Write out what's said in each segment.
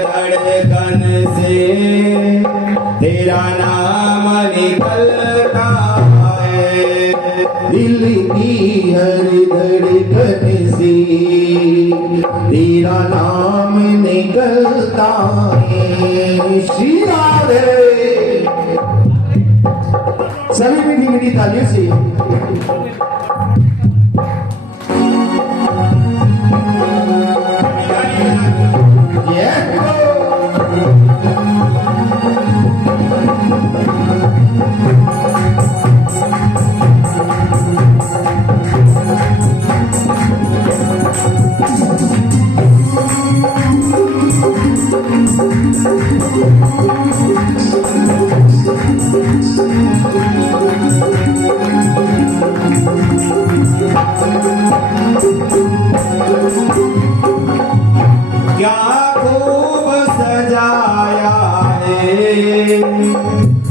धड़कन से तेरा नाम निकलता है। दिल की हर धड़कन से तेरा नाम निकलता है। श्री राधे। सभी मीठी मीठी तालियों से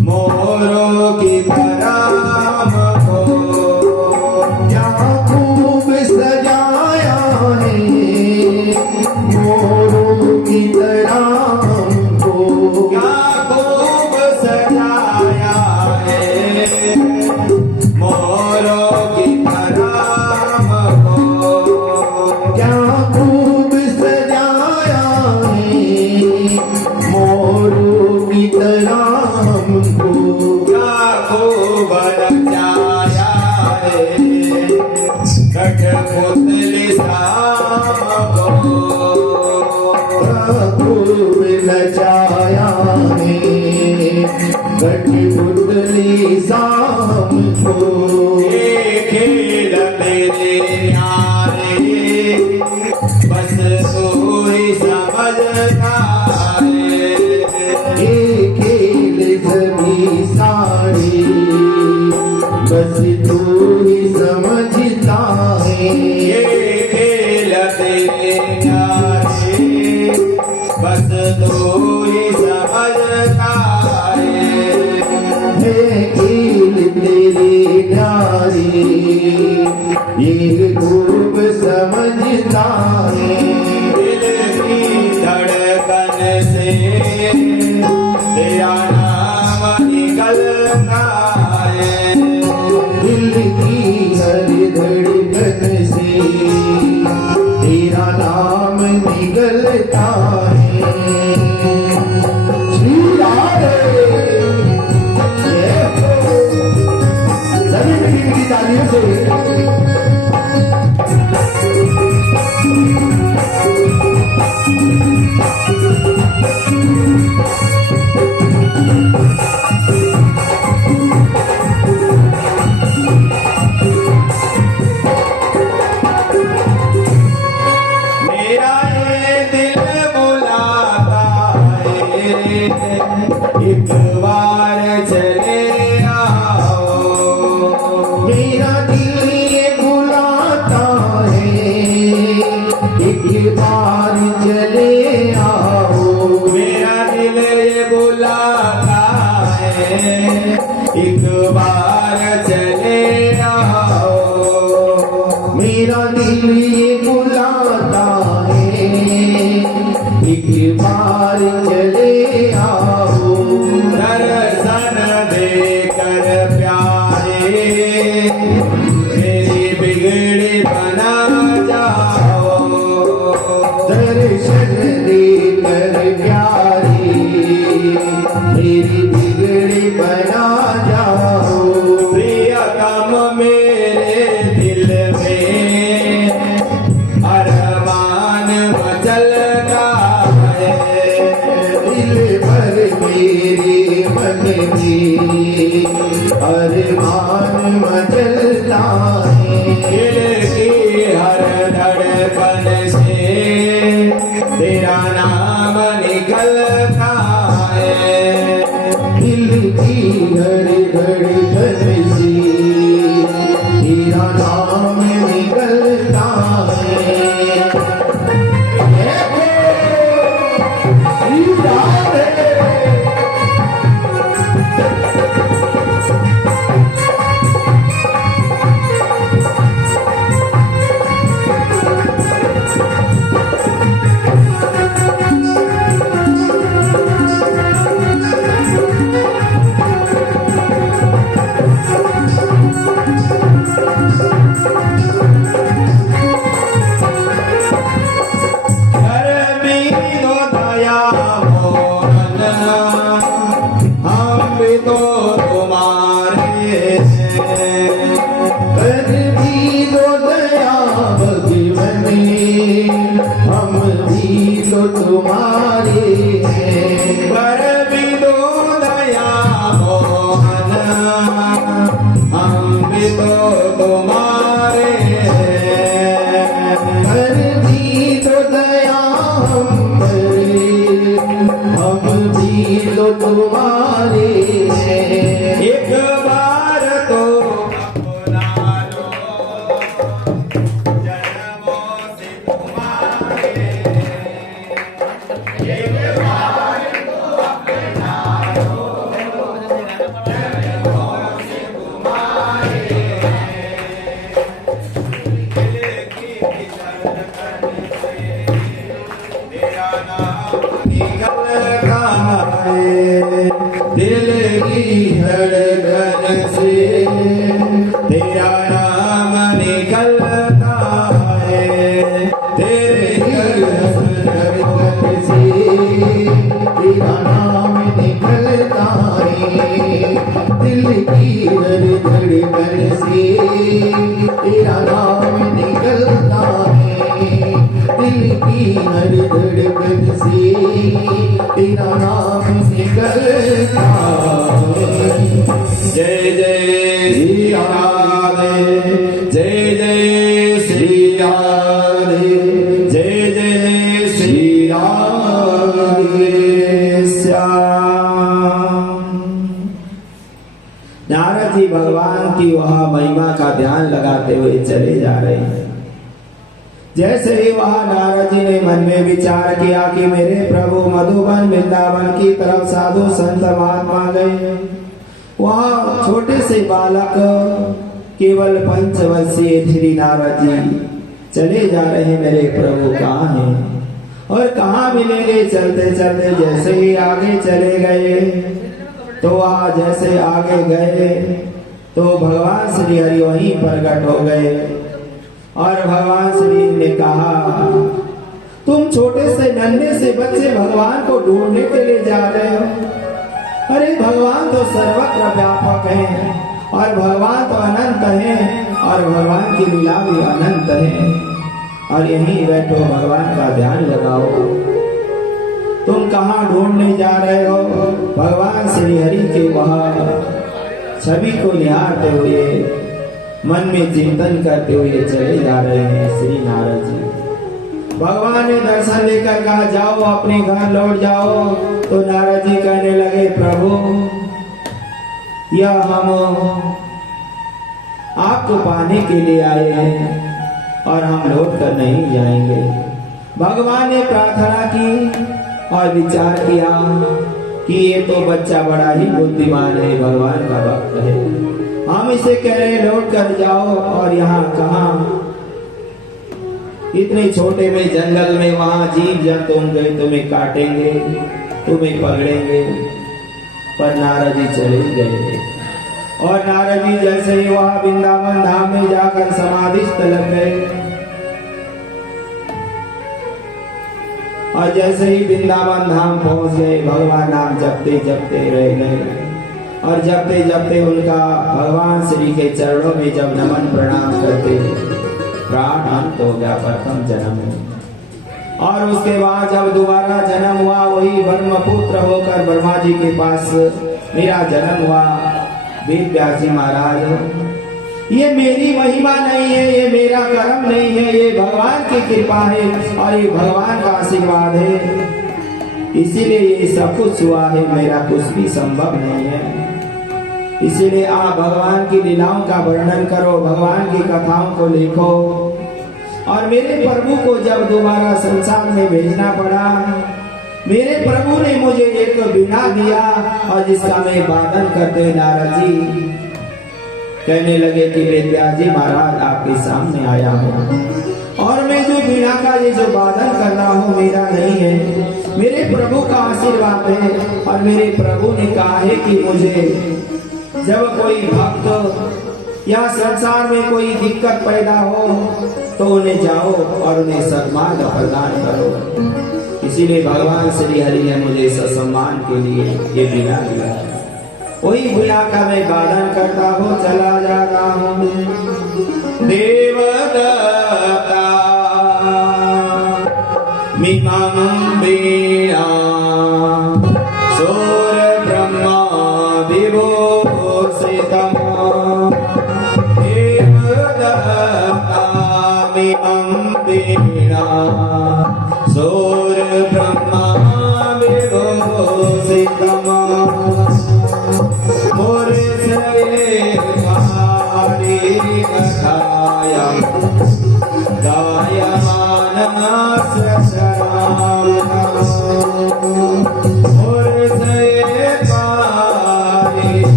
मोरों की तरह हमको क्या खूब सजाया है। मोरों की तरह हमको क्या खूब सजाया है। मोरों की तरह हमको क्या खूब सजाया है। मोरों की तरह हमको क्या खूब नचाया है। कठपुतली सा हमको खूब नचाया है। कठपुतली सा हमको ये खेल तेरे न्यारे बस तू ही समझता है। ये खेल सभी सारे बस तू ही समझता है। ये खेल तेरे न्यारे बस तू ही समझता है। है खेल तेरे न्यारे ये खूब समझता है। दिल की धड़कन से तेरा नाम निकलता है। दिल की हर धड़कन से तेरा नाम निकलता है। श्री राधे। सभी मीठी मीठी तालियों से मेरा ये दिल बुलाता है। एक बार चले आओ। मेरा दिल ये बुलाता है। एक बार चले आओ। मेरा दिल ये बुलाता है। एक बार चले आओ। मेरा दिल ये बुलाता है। एक बार चले आओ। दर्शन देकर प्यारे मेरी बिगड़ी बना जाओ। दर्शन देकर प्यारे मेरी बिगड़ी बना जाओ। प्रियतम मेरे दिल में अरमान मचलता है। दिल भर मेरे मन में अरमान मचलता है। दिल की हर धड़कन से तेरा नाम निकलता है। दिल की हर धड़कन से तेरा नाम निकलता है। श्री राधे। मोहन हम भी तो तुम्हारे कर भी दो दया भगवने हम भी तो तुम्हारे हैं कर भी दो दया मोहन हम भी तो तुम्हारे कर भी दो दया हम भी तो तुम्हारे हैं एक बार तो अपना लो जन्मों से तुम्हारे एक बार तो अपना लो जन्मों से तुम्हारे दिल की धड़कन से तेरा नाम निकलता है दिल की धड़कन से तेरा नाम निकलता है तेरे धड़कन से तेरा नाम निकलता है दिल की धड़कन से तेरा नाम निकलता है दिल की धड़कन से तेरा नाम निकलता है जय जय श्री राधे जय जय श्री राधे जय जय श्री राधे श्याम। नारद जी भगवान की वह महिमा का ध्यान लगाते हुए चले जा रहे हैं। जैसे ही वहां नारद जी ने मन में विचार किया कि मेरे प्रभु मधुबन वृंदावन की तरफ साधु संत महात्मा गए, वहां छोटे से बालक केवल 5 वर्षीय श्री नारद जी चले जा रहे हैं। मेरे प्रभु कहाँ हैं और कहाँ मिलेंगे? चलते चलते जैसे ही आगे चले गए तो वहां जैसे आगे गए तो भगवान श्री हरि वहीं प्रकट हो गए और भगवान श्री ने कहा, तुम छोटे से नन्हे से बच्चे भगवान को ढूंढने के लिए जा रहे हो? अरे भगवान तो सर्वत्र व्यापक है और भगवान तो अनंत है और भगवान की लीला भी अनंत है और यहीं बैठो भगवान का ध्यान लगाओ। तुम कहाँ ढूंढने जा रहे हो? भगवान श्री हरि के वहां छवि को निहारते हुए मन में चिंतन करते हुए चले जा रहे हैं श्री नारद जी। भगवान ने दर्शन देकर कहा, जाओ अपने घर लौट जाओ। तो नारद जी कहने लगे, प्रभु यह हम आपको पाने के लिए आए हैं और हम लौट कर नहीं जाएंगे। भगवान ने प्रार्थना की और विचार किया कि ये तो बच्चा बड़ा ही बुद्धिमान है, भगवान का भक्त है, हम इसे कह रहे लौट कर जाओ और यहाँ कहाँ इतने छोटे में जंगल में वहां जीव जंतु होंगे, तुम्हें काटेंगे, तुम्हें पकड़ेंगे। पर नारद जी चले गए और नारद जी जैसे ही वहां वृंदावन धाम में जाकर समाधिस्थ लग गए और जैसे ही वृंदावन धाम पहुंच गए, भगवान नाम जपते जपते रह गए और जपते जपते उनका भगवान श्री के चरणों में जब नमन प्रणाम करते प्राण अंत हो गया प्रथम जन्म में। और उसके बाद जब दोबारा जन्म हुआ वही ब्रह्मपुत्र होकर ब्रह्मा जी के पास मेरा जन्म हुआ। वेद व्यास जी महाराज, ये मेरी महिमा नहीं है, ये मेरा कर्म नहीं है, ये भगवान की कृपा है और ये भगवान का आशीर्वाद है, इसीलिए ये सब कुछ हुआ है, मेरा कुछ भी संभव नहीं है। इसीलिए आप भगवान की लीलाओं का वर्णन करो, भगवान की कथाओं को लिखो। और मेरे प्रभु को जब दोबारा संसार में भेजना पड़ा, मेरे प्रभु ने मुझे एक वीणा दिया और जिसका मैं वादन करते हुए नारद जी कहने लगे कि वेदव्यास जी महाराज आपके सामने आया हूँ और मैं जो वीणा का ये जो वादन कर रहा हूँ मेरा नहीं है, मेरे प्रभु का आशीर्वाद है। और मेरे प्रभु ने कहा है कि मुझे जब कोई भक्त या संसार में कोई दिक्कत पैदा हो तो उन्हें जाओ और उन्हें सन्मार्ग प्रदान करो। इसीलिए भगवान श्री हरि ने मुझे सम्मान के लिए ये बिना दिया। वही भुला का मैं गान करता हूँ, चला जाता हूँ। देवदत्ता मिमं वीणा सूर ब्रह्मा विभूषितम्। देवदत्ता मिमं वीणा सूर ब्रह्मा विभूषितम्।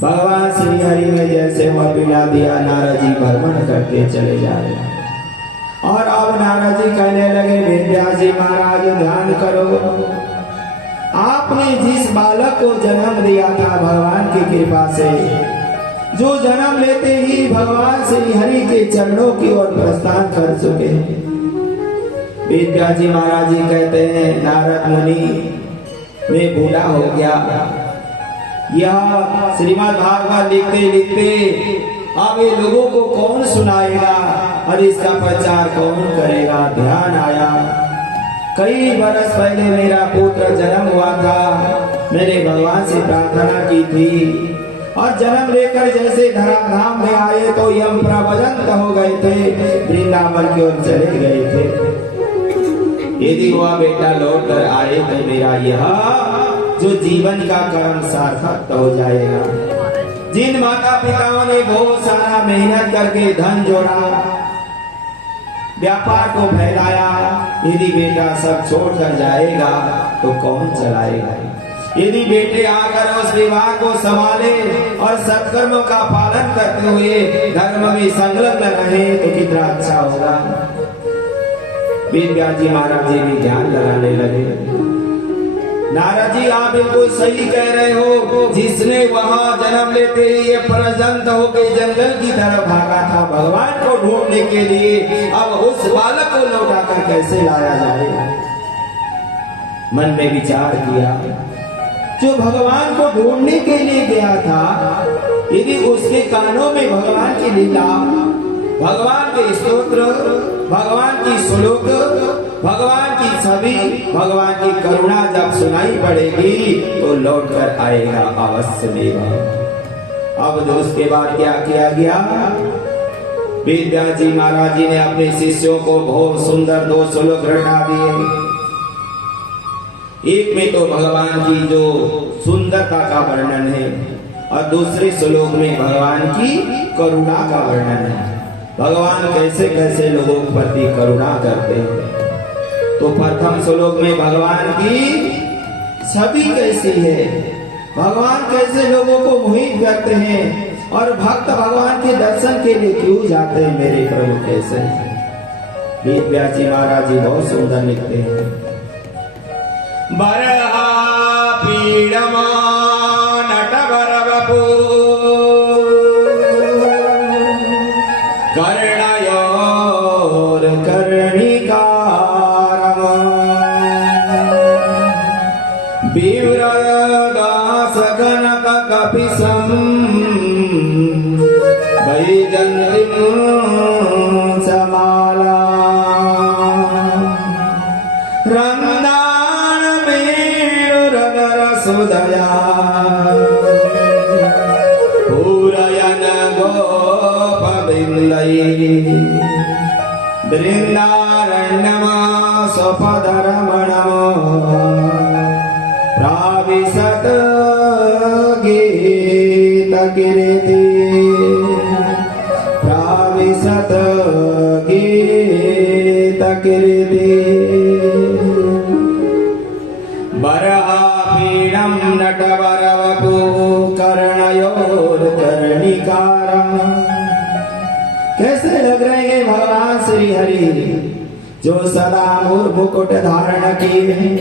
भगवान श्री हरि ने जैसे वह पिला दिया, नारद जी भ्रमण करके चले जा रहे हैं। और अब नारद जी कहने लगे, विद्यास जी महाराज ध्यान करो, आपने जिस बालक को जन्म दिया था भगवान की कृपा से, जो जन्म लेते ही भगवान श्री हरि के चरणों की ओर प्रस्थान कर चुके हैं। विद्यास जी महाराज जी कहते हैं, नारद मुनि मैं बूढ़ा हो गया, यह श्रीमद् भागवत लिखते लिखते अब ये लोगों को कौन सुनाएगा और इसका प्रचार कौन करेगा। ध्यान आया, कई बरस पहले मेरा पुत्र जन्म हुआ था, मैंने भगवान से प्रार्थना की थी और जन्म लेकर जैसे धराधाम में आए तो यम प्रवजंत हो गए थे, वृंदावन की ओर चले गए थे। यदि वह बेटा लौट कर आए तो मेरा यह जो जीवन का कर्म सार्थक हो जाएगा। जिन माता पिताओं ने बहुत सारा मेहनत करके धन जोड़ा, व्यापार को फैलाया, यदि बेटा सब छोड़ कर जाएगा तो कौन चलाएगा। यदि बेटे आकर उस विवाह को संभाले और सत्कर्म का पालन करते हुए धर्म में संलग्न रहे तो कितना अच्छा होगा। विद्यास जी महाराज जी भी ध्यान लगाने लगे। नारद जी आप बिल्कुल सही कह रहे हो, जिसने वहां जन्म लेते ही ये प्रजंत होकर जंगल की तरफ भागा था भगवान को ढूंढने के लिए, अब उस बालक को लौटाकर कैसे लाया जाए। मन में विचार किया, जो भगवान को ढूंढने के लिए गया था, यदि उसके कानों में भगवान की लीला, भगवान के स्तोत्र, भगवान की श्लोक, भगवान की छवि, भगवान की करुणा जब सुनाई पड़ेगी तो लौट कर आएगा अवश्य देगा। अब उसके बाद क्या किया गया, विद्यास जी महाराज जी ने अपने शिष्यों को बहुत सुंदर 2 श्लोक रटा दिए। एक में तो भगवान की जो सुंदरता का वर्णन है और दूसरे श्लोक में भगवान की करुणा का वर्णन है। भगवान कैसे कैसे लोगों के प्रति करुणा करते हैं। तो प्रथम श्लोक में भगवान की छवि कैसी है, भगवान कैसे लोगों को मोहित करते हैं और भक्त भगवान के दर्शन के लिए क्यों जाते हैं, मेरे प्रभु कैसे। विद्यास जी महाराज जी बहुत सुंदर लिखते हैं। बरहा पीड़मा नटवर बपू कर्णयोर कर्णिकारम विव्रदास कनक कपिसम वैजन्तिम समाला रंदान मेरुरगर सुदया पूरयन गोप वृंदारण्यमा स्वपदरमणमो प्राविशत गीत कीर्ति कृति बरहापीडं नटवरवपु कर्णयोर्कर्णिकारम्। कैसे लग रहे हैं भगवान श्री हरि, जो सदा मोर मुकुट धारण किए हैं,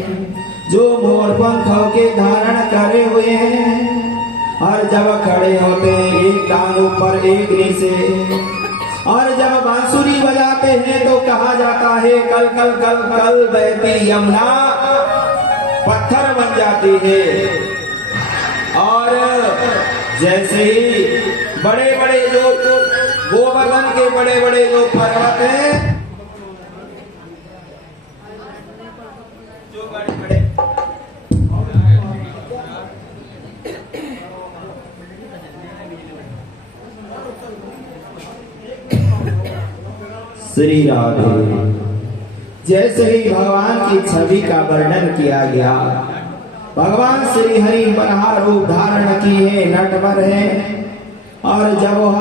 जो मोर पंखों के धारण करे हुए हैं, और जब खड़े होते हैं एक टांग ऊपर एक नीचे, और जब बांसुरी बजाते हैं तो कहा जाता है कल कल कल कल बहती यमुना पत्थर बन जाती है। और जैसे ही बड़े बड़े जो गोवर्धन के बड़े बड़े जो पर्वत हैं, जो बड़े बड़े श्री राधे, जैसे ही भगवान की छवि का वर्णन किया गया, भगवान श्री हरि बरहा रूप धारण किए नटवर है, और जब वह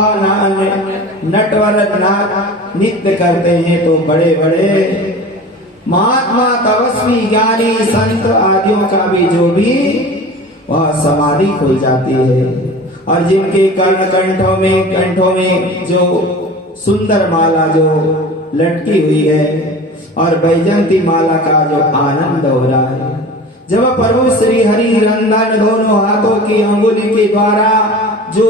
नटवर नृत्य करते हैं तो बड़े बड़े महात्मा तपस्वी ज्ञानी संत आदियों का भी जो भी वह समाधि खुल जाती है, और जिनके कर्ण कंठों में जो सुंदर माला जो लटकी हुई है, और वैजंती माला का जो आनंद हो रहा है, जब प्रभु श्री हरि रंधन दोनों हाथों की अंगुली के द्वारा जो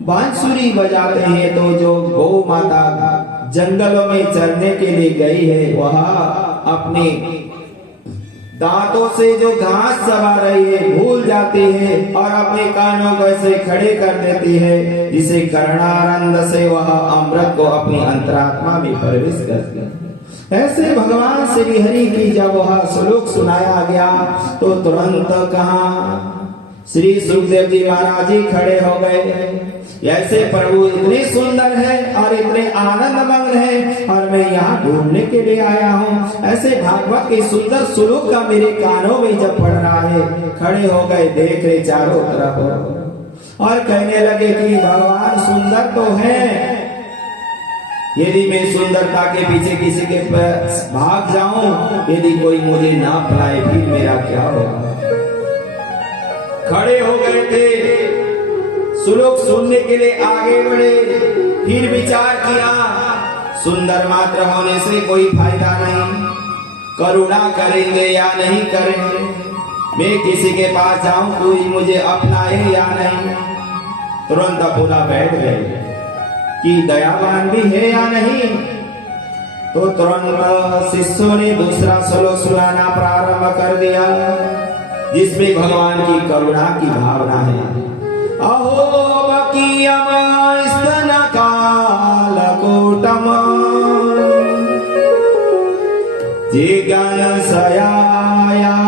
बांसुरी बजाते हैं, तो जो गौ माता जंगलों में चरने के लिए गई है, वह अपने दांतों से जो घास चबा रही है भूल जाती है, और अपने कानों को ऐसे खड़े कर देती है, जिसे करणानंद से वह अमृत को अपनी अंतरात्मा में प्रवेश करती है। ऐसे भगवान श्री हरि की जब वह श्लोक सुनाया गया, तो तुरंत कहा श्री सुखदेव जी महाराज जी खड़े हो गए। ऐसे प्रभु इतने सुंदर है और इतने आनंद मग्न है, और मैं यहाँ ढूंढने के लिए आया हूँ। ऐसे भागवत के सुंदर श्लोक का मेरे कानों में जब पड़ रहा है, खड़े हो गए, देख रहे चारों तरफ, और कहने लगे कि भगवान सुंदर तो है, यदि मैं सुंदरता के पीछे किसी के भाग जाऊं, यदि कोई मुझे ना पाए, फिर मेरा क्या होगा। खड़े हो गए थे, श्लोक सुनने के लिए आगे बढ़े, फिर विचार किया सुंदर मात्र होने से कोई फायदा नहीं, करुणा करेंगे या नहीं करेंगे, मैं किसी के पास जाऊं कोई मुझे अपनाए या नहीं। तुरंत अपना बैठ गए कि दयावान भी है या नहीं। तो तुरंत शिष्यों ने दूसरा श्लोक सुनाना प्रारंभ कर दिया, जिसमें भगवान की करुणा की भावना है। अहो बकीयम स्तन कालकूटम जिज्ञान सयायादयद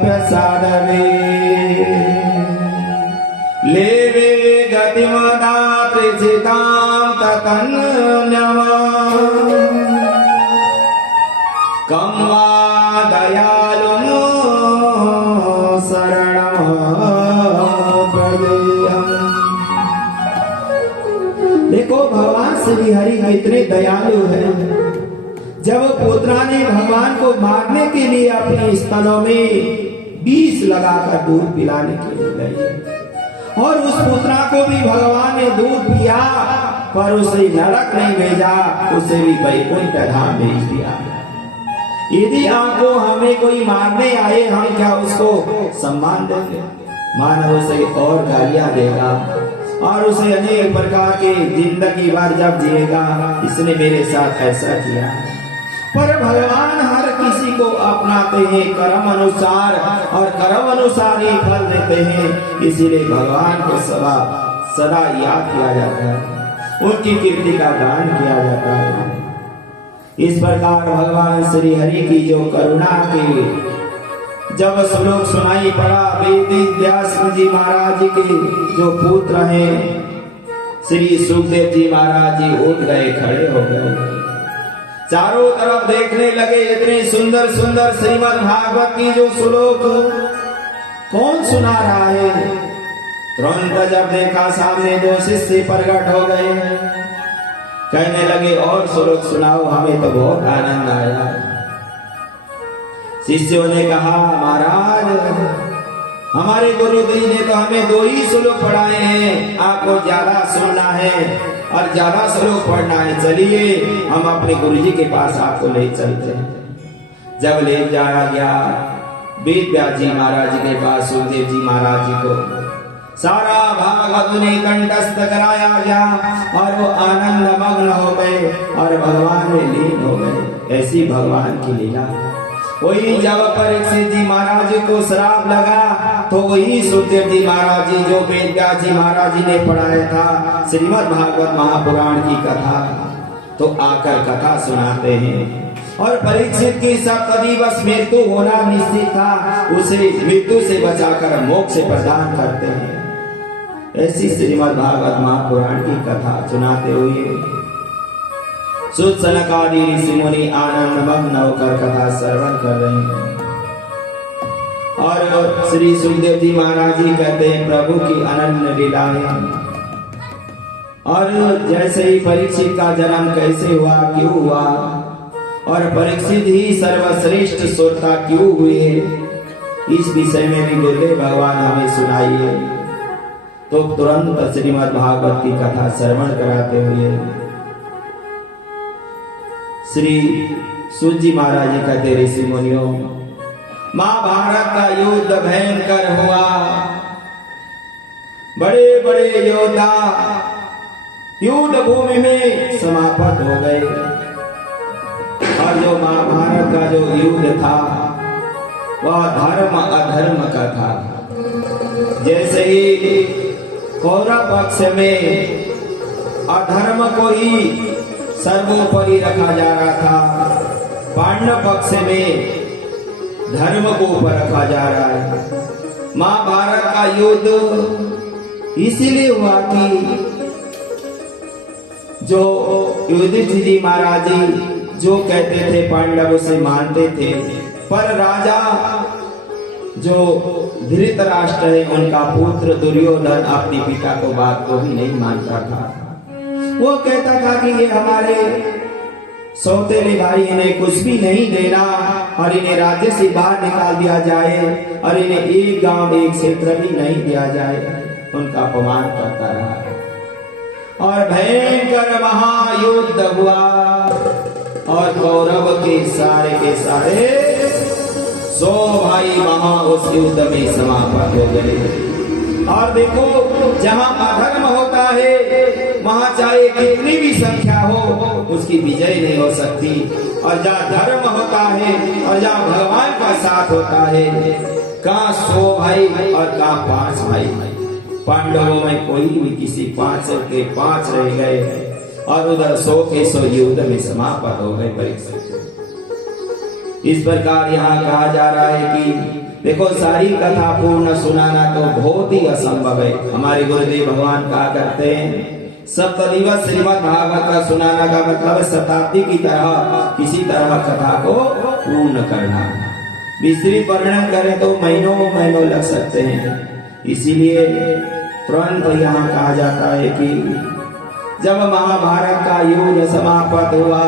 प्रसादवे लेवे गतिमदा त्रिचितां ततन्यम कम वा दयालुं देखो भगवान श्री हरि इतने दयालु है। जब पुत्रा ने भगवान को मारने के लिए अपने स्तनों में विष लगाकर दूध पिलाने के लिए गई, और उस पुत्रा को भी भगवान ने दूध पिया, पर उसे नरक नहीं भेजा, उसे भी वैकुंठ धाम भेज दिया। यदि आपको हमें कोई मारने आए, हम क्या उसको सम्मान देंगे? मानव उसे और गालियां देगा, और उसे अनेक प्रकार के जिंदगी भर जब जिएगा, इसने मेरे साथ ऐसा किया। पर भगवान हर किसी को अपनाते हैं कर्म अनुसार, और कर्म अनुसार ही फल देते हैं। इसीलिए भगवान को सदा याद किया जाता है, उनकी कीर्ति का गान किया जाता है। इस प्रकार भगवान श्री हरि की जो करुणा की जब श्लोक सुनाई पड़ा, वेद व्यास जी महाराज के जो पुत्र हैं श्री सुखदेव जी महाराज जी उठ गए, खड़े हो गए, चारों तरफ देखने लगे। इतने सुंदर सुंदर श्रीमद् भागवत की जो श्लोक कौन सुना रहा है। तुरंत जब देखा सामने दो शिष्य प्रकट हो गए, कहने लगे और श्लोक सुनाओ, हमें तो बहुत आनंद आया। शिष्यों ने कहा महाराज हमारे गुरुदेव ने तो हमें 2 ही श्लोक पढ़ाए हैं, आपको ज्यादा सुनना है और ज्यादा श्लोक पढ़ना है, चलिए हम अपने गुरुजी के पास आपको ले चलते हैं। जब ले जाया गया वेद व्यास जी महाराज के पास सुखदेव जी महाराज जी को सारा भागवत उन्हें कंठस्थ कराया गया और वो आनंद मग्न हो गए और भगवान में लीन हो गए। ऐसी भगवान की लीला। वही जब परीक्षित जी महाराज को श्राप लगा तो वही सुखदेव जी महाराज जी जो वेद व्यास जी महाराज जी ने पढ़ाया था श्रीमद् भागवत महापुराण की कथा, तो आकर कथा सुनाते हैं। और परीक्षित की सप्तदिवस मृत्यु होना निश्चित था, उसे मृत्यु से बचाकर मोक्ष प्रदान करते हैं। ऐसी श्रीमद् भागवत महापुराण की कथा सुनाते हुए सुत सनकादि ऋषि मुनि आनंद मग्न होकर कथा श्रवण कर रहे हैं। और श्री सुखदेव जी महाराज जी कहते हैं प्रभु की अनन्य लीलाएं। और जैसे ही परीक्षित का जन्म कैसे हुआ, क्यों हुआ, और परीक्षित ही सर्वश्रेष्ठ श्रोता क्यों हुए, इस विषय में भी गुरुदेव भगवान हमें सुनाइए। तो तुरंत श्रीमद् भागवत की कथा श्रवण कराते हुए श्री सूत जी महाराज जी कहते ऋषि मुनियों, महाभारत का युद्ध भयंकर हुआ, बड़े बड़े योद्धा युद्ध भूमि में समाप्त हो गए। और जो महाभारत का जो युद्ध था वह धर्म अधर्म का था। जैसे ही कौरव पक्ष में अधर्म को ही सर्वोपरि रखा जा रहा था, पांडव पक्ष में धर्म को ऊपर रखा जा रहा है। महाभारत का युद्ध इसीलिए हुआ कि जो युधिष्ठिर जी महाराज जी जो कहते थे पांडवों से मानते थे, पर राजा जो धृतराष्ट्र है उनका पुत्र दुर्योधन अपने पिता को बात को ही नहीं मानता था। वो कहता था कि ये हमारे सौतेले भाई, इन्हें कुछ भी नहीं देना और इन्हें राज्य से बाहर निकाल दिया जाए और इन्हें एक गांव एक क्षेत्र भी नहीं दिया जाए। उनका अपमान करता रहा और भयंकर महायुद्ध हुआ और कौरव के सारे 100 भाई वहां उस युद्ध में समाप्त हो गए। और देखो जहां अधर्म होता है वहां चाहे कितनी भी संख्या हो उसकी विजय नहीं हो सकती, और जहां धर्म होता है और जहां भगवान का साथ होता है, कहां 100 भाई और कहां 5 भाई। पांडवों में कोई भी किसी 5 के 5 रह गए और उधर 100 के 100 युद्ध में समाप्त हो गए परीक्षित। इस प्रकार यहाँ कहा जा रहा है कि देखो सारी कथा पूर्ण सुनाना तो बहुत ही असंभव है। हमारे गुरुदेव भगवान कहा करते हैं सप्तदिवस श्रीमद् भागवत का सुनाना का मतलब शताब्दी की तरह किसी तरह कथा को पूर्ण करना। विस्तृत वर्णन करें तो महीनों महीनों लग सकते हैं। इसीलिए तुरंत यहाँ कहा जाता है कि जब महाभारत का युद्ध समाप्त हुआ,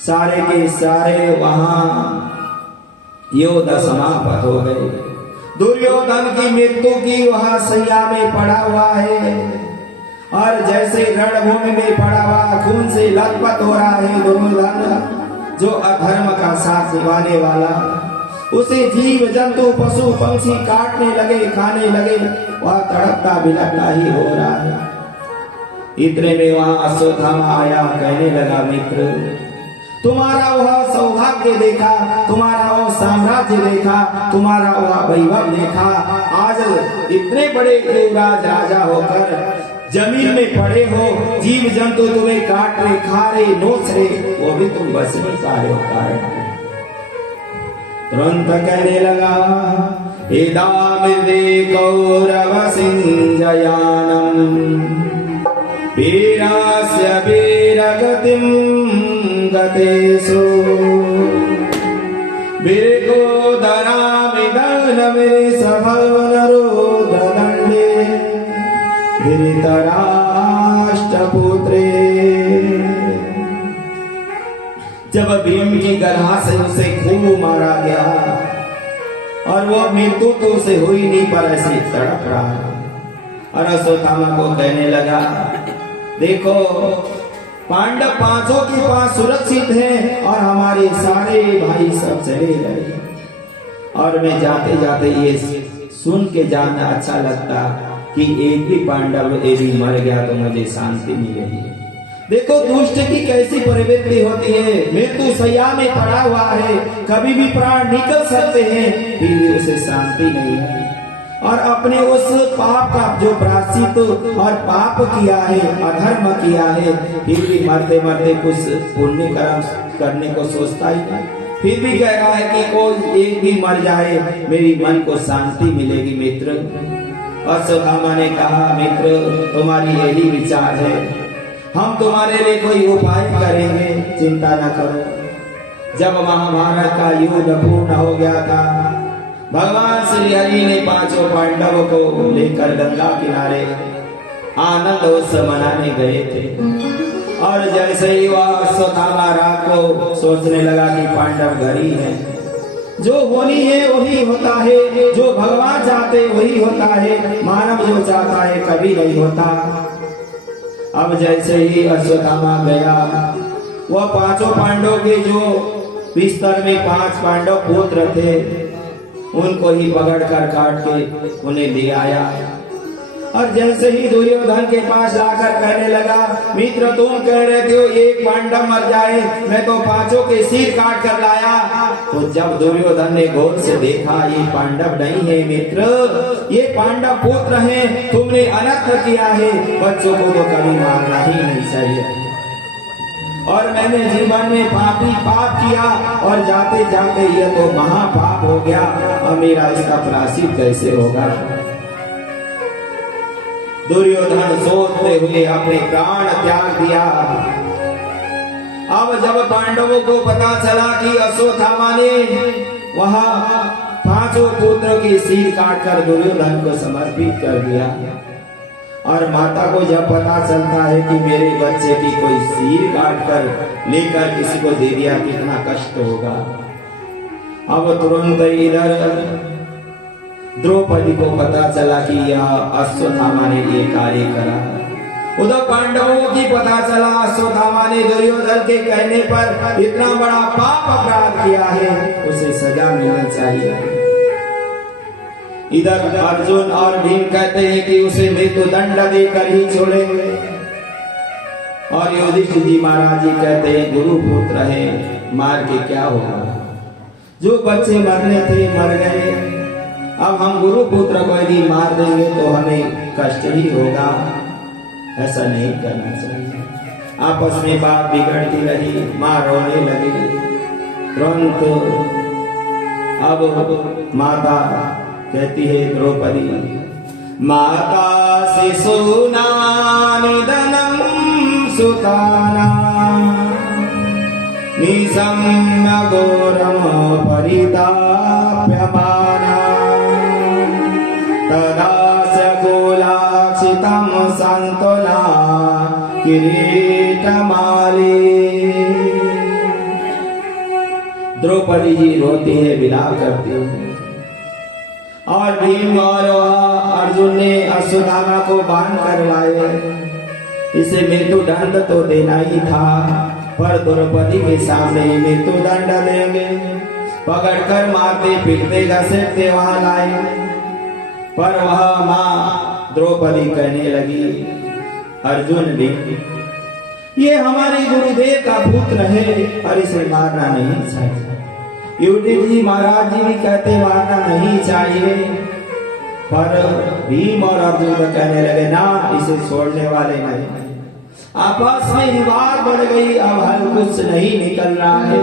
सारे के सारे वहां युद्ध समाप्त हो गए। दुर्योधन की मृत्यु की वहां सैया में पड़ा हुआ है और जैसे रणभूमि में पड़ा हुआ खून से लथपथ हो रहा है दुर्योधन, जो अधर्म का साथ निभाने वाला, उसे जीव जंतु पशु पंछी काटने लगे, खाने लगे, वह तड़पता बिलखता ही हो रहा है। इतने में वहां अश्वत्थामा आया, कहने लगा मित्र तुम्हारा वह सौभाग्य देखा, तुम्हारा वह साम्राज्य देखा, तुम्हारा वह वैभव देखा, आज इतने बड़े युवराज राजा होकर जमीन में पड़े हो, जीव जंतु तुम्हें काट रहे, खा रहे, नोच रहे, वो भी तुम बस नहीं पा रहे हो कारण। तुरंत कहने लगा इदामिदे कौरव सिंजयानम वीरास्य वीरगतिम गतेषु वीरको दरामि दानमे सभवनरोधदण्डे धृतराष्ट्रपुत्रे भीम की गदा से उसे खूब मारा गया और वो मृत्यु तो उसे हुई नहीं, पर ऐसी तड़प रहा। और अश्वत्थामा को कहने लगा, देखो पांडव पांचों के पास सुरक्षित हैं और हमारे सारे भाई सब चले गए। और मैं जाते जाते ये सुन के जानना अच्छा लगता कि एक भी पांडव यदि मर गया तो मुझे शांति मिलेगी। देखो दुष्ट की कैसी प्रवृत्ति होती है, मृत्यु शैया में पड़ा हुआ है, कभी भी प्राण निकल सकते हैं, फिर भी उसे शांति नहीं है। और अपने उस पाप का जो प्रायश्चित और पाप किया है, अधर्म किया है, फिर भी मरते मरते कुछ पुण्य कर्म करने को सोचता ही नहीं। फिर भी कह रहा है कि कोई एक भी मर जाए मेरी मन को शांति मिलेगी। मित्र अश्वत्थामा ने कहा, मित्र तुम्हारी यही विचार है, हम तुम्हारे लिए कोई उपाय करेंगे, चिंता न करो। जब महाभारत का युद्ध पूर्ण हो गया था, भगवान श्री हरि ने पांचों पांडवों को लेकर गंगा किनारे आनंद उत्सव मनाने गए थे। और जैसे ही वह अश्वत्थामा रात को सोचने लगा कि पांडव घर ही है, जो होनी है वही होता है, जो भगवान चाहते वही होता है, मानव जो चाहता है कभी नहीं होता। अब जैसे ही अश्वत्थामा गया, वह पांचों पांडवों के जो बिस्तर में 5 पांडव पुत्र थे उनको ही पकड़ कर काट के उन्हें ले आया। और जैसे ही दुर्योधन के पास लाकर कहने लगा, मित्र तुम कह रहे थे एक पांडव मर जाए, मैं तो पांचों के सिर काट कर लाया। तो जब दुर्योधन ने गौर से देखा, ये पांडव नहीं है मित्र, ये पांडव पुत्र हैं, तुमने अनर्थ किया है, बच्चों को तो कभी मारना ही नहीं चाहिए। और मैंने जीवन में पापी पाप किया और जाते जाते ये तो महापाप हो गया, और मेरा इसका प्रायश्चित कैसे होगा। दुर्योधन सोचते हुए अपने प्राण त्याग दिया। अब जब पांडवों को पता चला कि अश्वत्थामा ने वहां 5 पुत्रों के सिर काटकर दुर्योधन को समर्पित कर दिया, और माता को जब पता चलता है कि मेरे बच्चे की कोई सिर काटकर लेकर किसी को दे दिया, कितना कष्ट होगा। अब तुरंत इधर द्रौपदी को पता चला कि यह अश्वत्थामा ने ये कार्य करा। उधर पांडवों की पता चला अश्वत्थामा ने दुर्योधन के कहने पर इतना बड़ा पाप अपराध किया है, उसे सजा मिलनी चाहिए। इधर अर्जुन और भीम कहते हैं कि उसे मृत्यु दंड देकर ही छोड़ेंगे, और युधिष्ठिर जी महाराज जी कहते हैं गुरु पुत्र है, मार के क्या होगा, जो बच्चे मरने थे मर गए, अब हम गुरु पुत्र को यदि मार देंगे तो हमें कष्ट ही होगा, ऐसा नहीं करना चाहिए। आपस में बात बिगड़ती रही, मां रोने लगी। तुरंत अब माता कहती है द्रौपदी, माता शिशूना निधनम सुताना निशम्य घोरम परिताप्यमाना तदास्य गोलाक्षितं संतना किरीटमाली। द्रौपदी जी रोती है, विलाप करती है। और भीम और अर्जुन ने अश्वत्थामा को बांध कर लाए, इसे मृत्यु दंड तो देना ही था, पर द्रौपदी के सामने मृत्यु दंड देंगे, पकड़कर मारते पीटते घसीटते वहां लाए। पर वह मां द्रौपदी कहने लगी, अर्जुन भी ये हमारे गुरुदेव का पुत्र है और इसे मारना नहीं चाहिए। युधिष्ठिर जी महाराज जी भी कहते मारना नहीं चाहिए, पर भीम और अर्जुन तो कहने लगे ना, इसे छोड़ने वाले नहीं। आपस में विवाद बढ़ गई, अब हल कुछ नहीं निकल रहा है।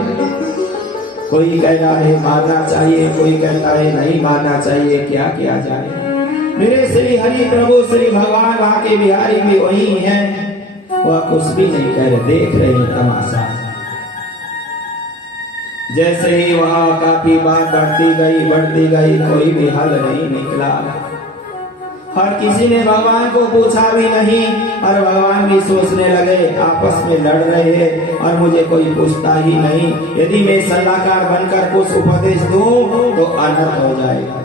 कोई कह रहा है मारना चाहिए, कोई कहता है नहीं मारना चाहिए, क्या किया जाए। मेरे श्री हरि प्रभु श्री भगवान वहां के बिहारी भी वही हैं, वह कुछ भी नहीं कह रहे, देख रहे हैं तमाशा। जैसे ही वहां काफी बात बढ़ती गई, कोई भी हल नहीं निकला। और किसी ने भगवान को पूछा भी नहीं और भगवान भी सोचने लगे आपस में लड़ रहे हैं और मुझे कोई पूछता ही नहीं। यदि मैं सलाहकार बनकर कुछ उपदेश दूं तो अनर्थ हो जाएगा।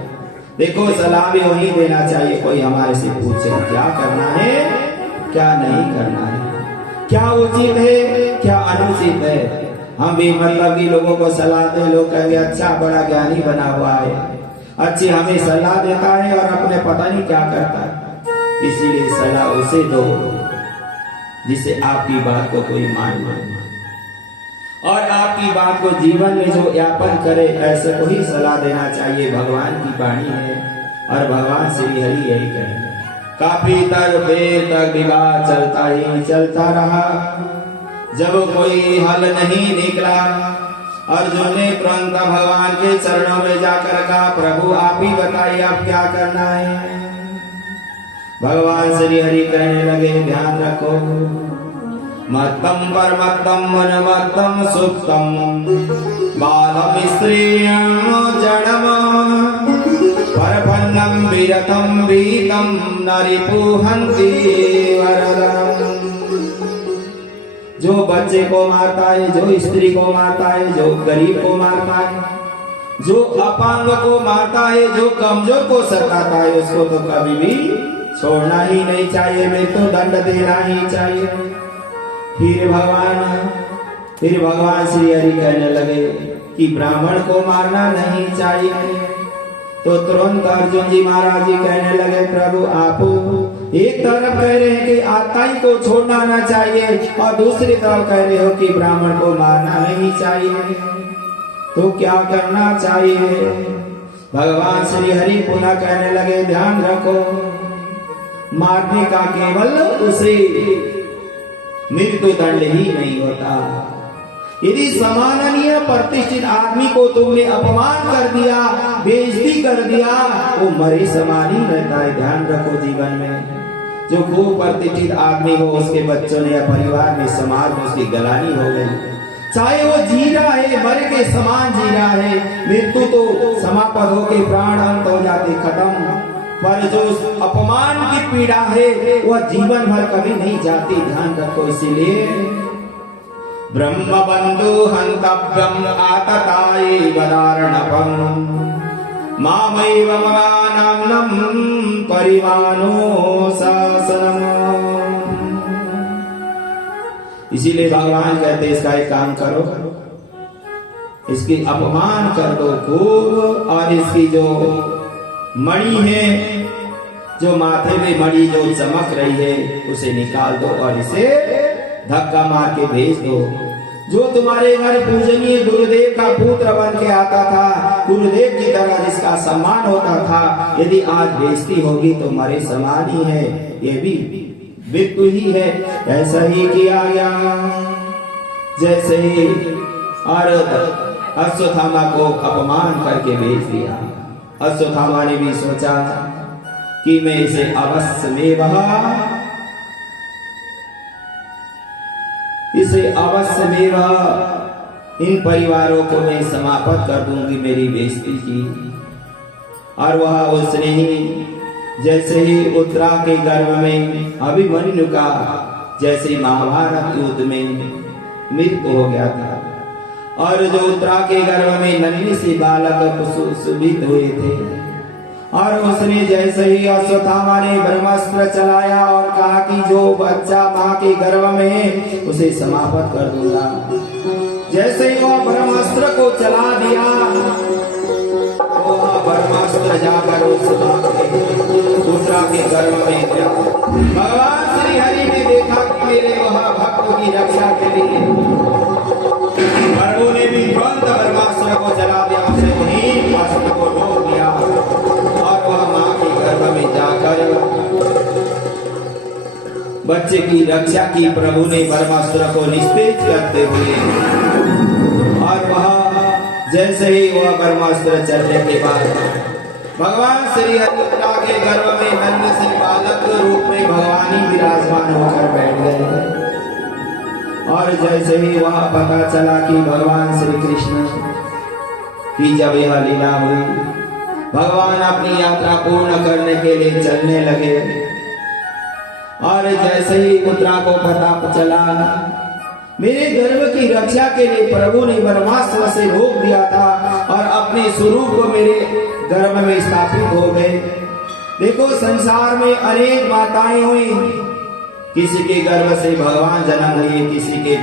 देखो सलाह भी वही देना चाहिए, कोई हमारे से पूछे क्या करना है क्या नहीं करना है, क्या उचित है क्या अनुचित है। हम भी मतलब कि लोगों को सलाह दे, लोग कहेंगे अच्छा बड़ा ज्ञानी बना हुआ है, अच्छी हमें सलाह देता है और अपने पता नहीं क्या करता है। इसीलिए सलाह उसे दो जिसे आपकी बात को कोई मान ले और आपकी बात को जीवन में जो यापन करे, ऐसे को ही सलाह देना चाहिए। भगवान की वाणी है और भगवान श्री हरि यही कहे। काफी देर तक विवाद चलता ही चलता रहा। जब कोई हल नहीं निकला, अर्जुन ने तुरंत भगवान के चरणों में जाकर कहा प्रभु आप ही बताइए अब क्या करना है। भगवान श्री हरि कहने लगे ध्यान रखो, मत्तम परमत्तम मनमत्तम सुप्तम बालम स्त्रियं जडम परपन्नम विरतम वीतम नरिपुहन्ति वरदम्। जो बच्चे को मारता है, जो स्त्री को मारता है, जो गरीब को मारता है, जो अपांग को मारता है, जो कमजोर को सताता है, उसको तो कभी भी छोड़ना ही नहीं चाहिए, मृत्यु दंड देना ही चाहिए। फिर भगवान श्री हरि कहने लगे कि ब्राह्मण को मारना नहीं चाहिए। तो तुरंत अर्जुन जी महाराज जी कहने लगे प्रभु आप एक तरफ कह रहे हैं कि आताई को छोड़ना ना चाहिए और दूसरी तरफ कह रहे हो कि ब्राह्मण को मारना नहीं चाहिए, तो क्या करना चाहिए। भगवान श्री हरि पुनः कहने लगे ध्यान रखो, मारने का केवल उसे मृत्यु दंड ही नहीं होता। यदि सम्माननीय प्रतिष्ठित आदमी को तुमने अपमान कर दिया, बेइज्जती कर दिया, वो मरे समान ही रहता है। ध्यान रखो जीवन में जो खूब प्रतिष्ठित आदमी हो, उसके बच्चों ने या परिवार में समाज में उसकी गलानी हो गई, चाहे वो जी रहा है मरे के समान जी रहा है, मृत्यु तो समाप्त होके प्राण अंत हो जाते खत्म, पर जो अपमान की पीड़ा है वह जीवन भर कभी नहीं जाती। ध्यान रखो, इसीलिए ब्रह्म बंधु हंतव्यम आतताये वदारणपम मामैव ममानम्नं परिमानो शासनम्। इसीलिए भगवान कहते इसका एक काम करो, इसकी अपमान कर दो खूब और इसकी जो मणि है, जो माथे में मणि जो चमक रही है उसे निकाल दो और इसे धक्का मार के भेज दो। जो तुम्हारे घर पूजनीय गुरुदेव का पुत्र बन के आता था, गुरुदेव की तरह जिसका सम्मान होता था, यदि आज बेइज्जती होगी तो मरे समान ही है, ये भी मृत्यु ही है। ऐसा ही किया गया जैसे ही अश्वत्थामा को अपमान करके भेज दिया। अश्वत्थामा ने भी सोचा कि मैं इसे अवश्य में इन परिवारों को मैं समाप्त कर दूंगी मेरी बेइज्जती की। और वह उसने ही जैसे ही उत्तरा के गर्भ में अभिमन्यु का जैसे महाभारत युद्ध में मृत्यु हो गया था, और जो उत्तरा के गर्भ में नन्ही सी बालक सुशोभित हुए थे, और उसने जैसे ही अश्वत्थामा ने ब्रह्मास्त्र चलाया और कहा कि जो बच्चा माँ के गर्भ में है उसे समाप्त कर दूंगा, जैसे ही वह ब्रह्मास्त्र को चला दिया, वह ब्रह्मास्त्र जाकर उस उत्तरा के गर्भ में गया। भगवान श्री हरि ने देखा कि मेरे वह भक्तों की रक्षा के लिए प्रभु ने भी तुरंत ब्रह्मास्त्र को चला दिया, उसे वहीं अस्त्र को रोक दिया और वह माँ के गर्भ में जाकर बच्चे की रक्षा की। प्रभु ने ब्रह्मास्त्र को निस्तेज करते हुए, और वह जैसे ही वह ब्रह्मास्त्र चलने के बाद भगवान श्री हरि के गर्भ में नन्हे से बालक रूप में भगवान ही विराजमान होकर बैठ गए। और जैसे ही वह पता चला कि भगवान श्री कृष्ण की जब यह लीला हुई, भगवान अपनी यात्रा पूर्ण करने के लिए चलने लगे और जैसे ही उत्तरा को पता चला, मेरे गर्भ की रक्षा के लिए प्रभु ने ब्रह्मास्त्र से रोक दिया था और अपने स्वरूप को मेरे गर्भ में स्थापित हो गए। देखो संसार में अनेक माताएं हुई, किसी के गर्भ से भगवान जन्म हुए, किसी के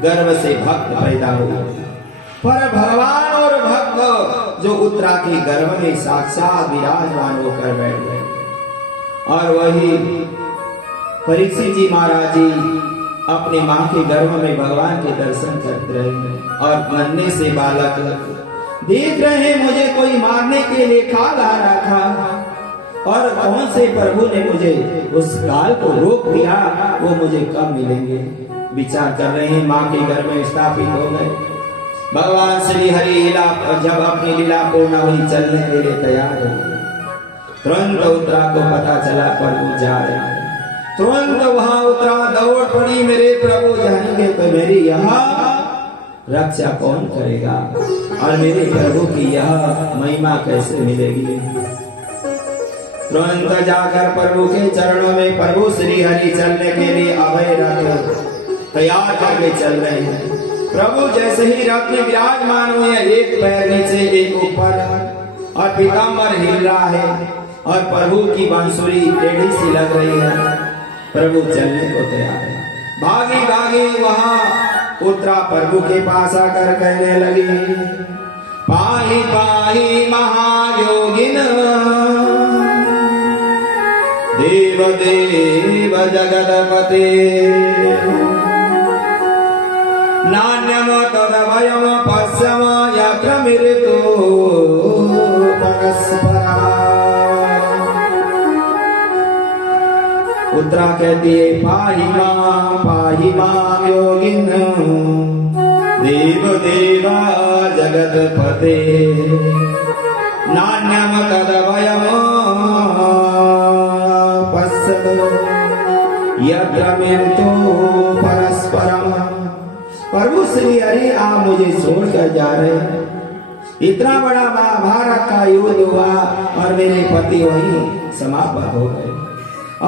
गर्भ से भक्त पैदा हुए, पर भगवान और भक्त जो उत्तरा के गर्भ में साक्षात विराजमान होकर बैठ गए। और वही परीक्षित जी महाराज जी अपनी मां के गर्भ में भगवान के दर्शन करते रहे और मरने से बालक देख रहे हैं मुझे कोई मारने के लिए काल आ रहा था और कौन से प्रभु ने मुझे उस काल को रोक दिया, वो मुझे कब मिलेंगे। विचार कर रहे हैं, मां के घर में स्थापित हो गए। भगवान श्री हरि लीला जब अपनी लीला पूर्ण हुई, चलने के लिए तैयार हो गए। तुरंत उत्तरा को पता चला प्रभु जा रहे हैं। तुरंत वहां उत्तरा दौड़ पड़ी, मेरे प्रभु जाएंगे तो मेरी यहाँ रक्षा कौन करेगा और मेरे प्रभु की यह महिमा कैसे मिलेगी। तुरंत जाकर प्रभु के चरणों में प्रभु श्री हरि चलने के लिए अभय रथ तैयार करके चल रहे हैं। प्रभु जैसे ही रथ में विराजमान हुए, एक पैर नीचे एक ऊपर और पीताम्बर हिल रहा है और प्रभु की बांसुरी टेढ़ी सी लग रही है। प्रभु चलने को तैयार है। भागी भागी वहां उत्तरा प्रभु के पास आकर कहने लगी, पाहि पाहि महायोगिन देव देव जगदपते नान्यम तदभयम पश्यम यत्र मृतो परस्परा। उत्तरा कहती है, पाहि मां योगिन देव देवा जगदपते नान्यम तदभयम पश्यम यत्र मृतो परस्परम। प्रभु श्री हरि आप मुझे छोड़कर जा रहे हैं। इतना बड़ा महाभारत का युद्ध हुआ और मेरे पति वहीं समाप्त हो गए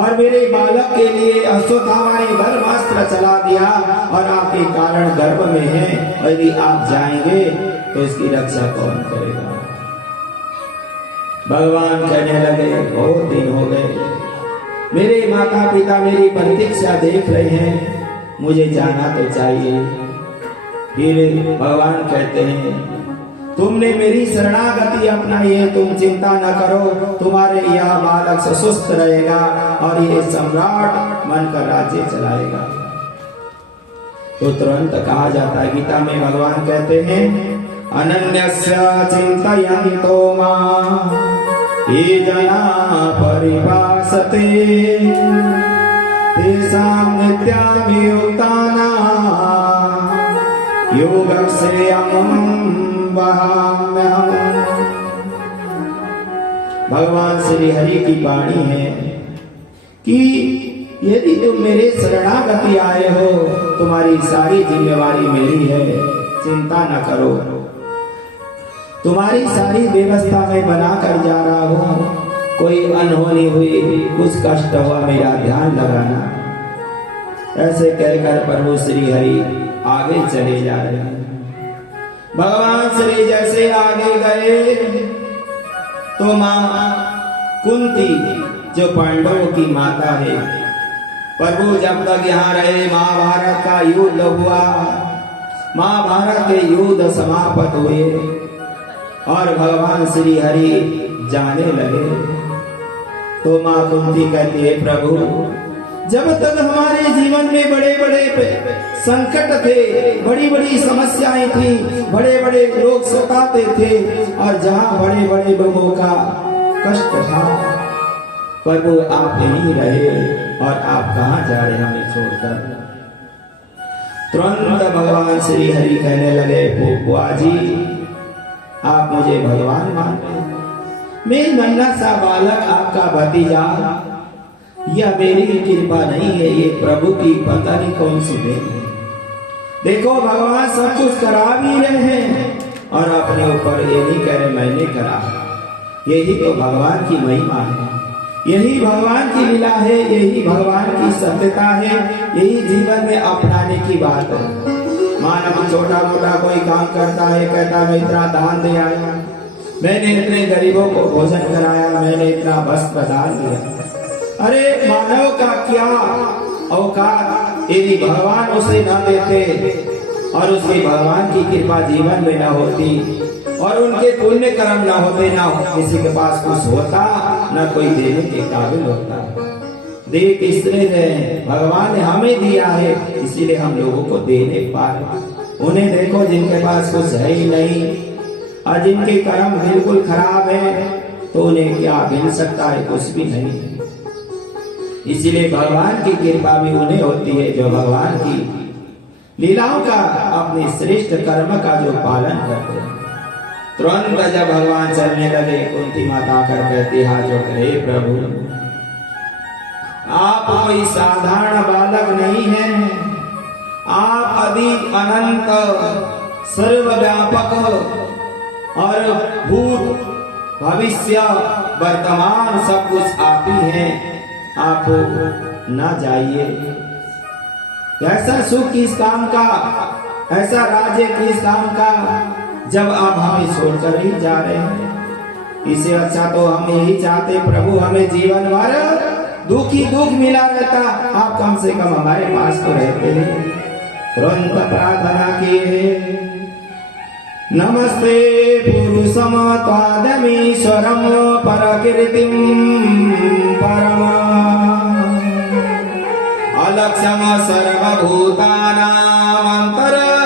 और मेरे बालक के लिए अश्वत्थामा ने ब्रह्मास्त्र चला दिया और आपके कारण गर्भ में है। यदि आप जाएंगे तो इसकी रक्षा कौन करेगा। भगवान कहने लगे, बहुत दिन हो गए, मेरे माता पिता मेरी प्रतीक्षा देख रहे हैं, मुझे जाना तो चाहिए। फिर भगवान कहते हैं, तुमने मेरी शरणागति अपनाई है, तुम चिंता न करो, तुम्हारे यह बालक सुस्त रहेगा और ये सम्राट बनकर राज्य चलाएगा। तो तुरंत कहा जाता है, गीता में भगवान कहते हैं, अनन्यस्य चिन्तयन्तो मां ये जना परिभासते तेषां नित्याभियुक्तानां योगक्षेमं वहाम्यहम्। भगवान श्री हरि की वाणी है कि यदि तुम मेरे शरणागति आए हो, तुम्हारी सारी जिम्मेवारी मेरी है, चिंता न करो। तुम्हारी सारी व्यवस्था मैं बनाकर जा रहा हूँ, कोई अनहोनी हुई, कुछ कष्ट हुआ, मेरा ध्यान लगाना। ऐसे कहकर प्रभु श्री हरि आगे चले जा रहे हैं। भगवान श्री जैसे आगे गए तो मां कुंती जो पांडवों की माता है, प्रभु जब तक यहाँ रहे, महाभारत का युद्ध हुआ, महाभारत के युद्ध समाप्त हुए और भगवान श्री हरि जाने लगे तो मां कुंती कहती है, प्रभु जब तक हमारे जीवन में बड़े बड़े संकट थे, बड़ी बड़ी समस्याएं थी, बड़े बड़े लोग सताते थे और जहां बड़े बड़े लोगों का कष्ट था, प्रभु आप यहीं रहे और आप कहां जा रहे हमें छोड़कर। तुरंत भगवान श्री हरि कहने लगे, बुआ जी आप मुझे भगवान मानते हैं, मैं नन्हा सा बालक आपका भतीजा, यह मेरी कृपा नहीं है, ये प्रभु की पता नहीं कौन सी देन है। देखो भगवान सब कुछ करा भी रहे हैं और अपने ऊपर ये नहीं कह रहे मैंने करा। यही तो भगवान की महिमा है, यही भगवान की लीला है, यही भगवान की सत्यता है, यही जीवन में अपनाने की बात है। मानव छोटा मोटा कोई काम करता है, कहता मैं इतना दान दे आया, मैंने इतने गरीबों को भोजन कराया, मैंने इतना वस्त्र दान दिया। अरे मानव का क्या औकात यदि भगवान उसे न देते और उसके भगवान की कृपा जीवन में न होती और उनके पुण्य कर्म न होते, ना किसी के पास कुछ होता, न कोई देने के काबिल होता। दे किसने दे? भगवान ने हमें दिया है, इसीलिए हम लोगों को दे नहीं पा रहे। उन्हें देखो जिनके पास कुछ है ही नहीं और जिनके कर्म बिल्कुल खराब है, तो उन्हें क्या मिल सकता है? कुछ भी नहीं। इसीलिए भगवान की कृपा भी उन्हें होती है जो भगवान की लीलाओं का, अपने श्रेष्ठ कर्म का जो पालन करते हैं। तुरंत जब भगवान चलने लगे, कुंती माता कर कहती हाथ जोड़ कर, हे प्रभु आप कोई साधारण बालक नहीं हैं, आप अधिक अनंत सर्वव्यापक और भूत भविष्य वर्तमान सब कुछ आप ही हैं, आप न जाइए। ऐसा सुख किस काम का, ऐसा राज्य किस काम का, जब आप हमें छोड़कर ही जा रहे हैं। इससे अच्छा तो हम यही चाहते प्रभु हमें जीवन भर दुख ही दुख मिला रहता, आप कम से कम हमारे पास तो रहते हैं। तुरंत प्रार्थना किए, नमस्ते पुरुषम त्वादमीश्वरम परकीर्तिम परम अलक्ष्यम सर्वभूतानां अंतर्बहिरस्थितम्।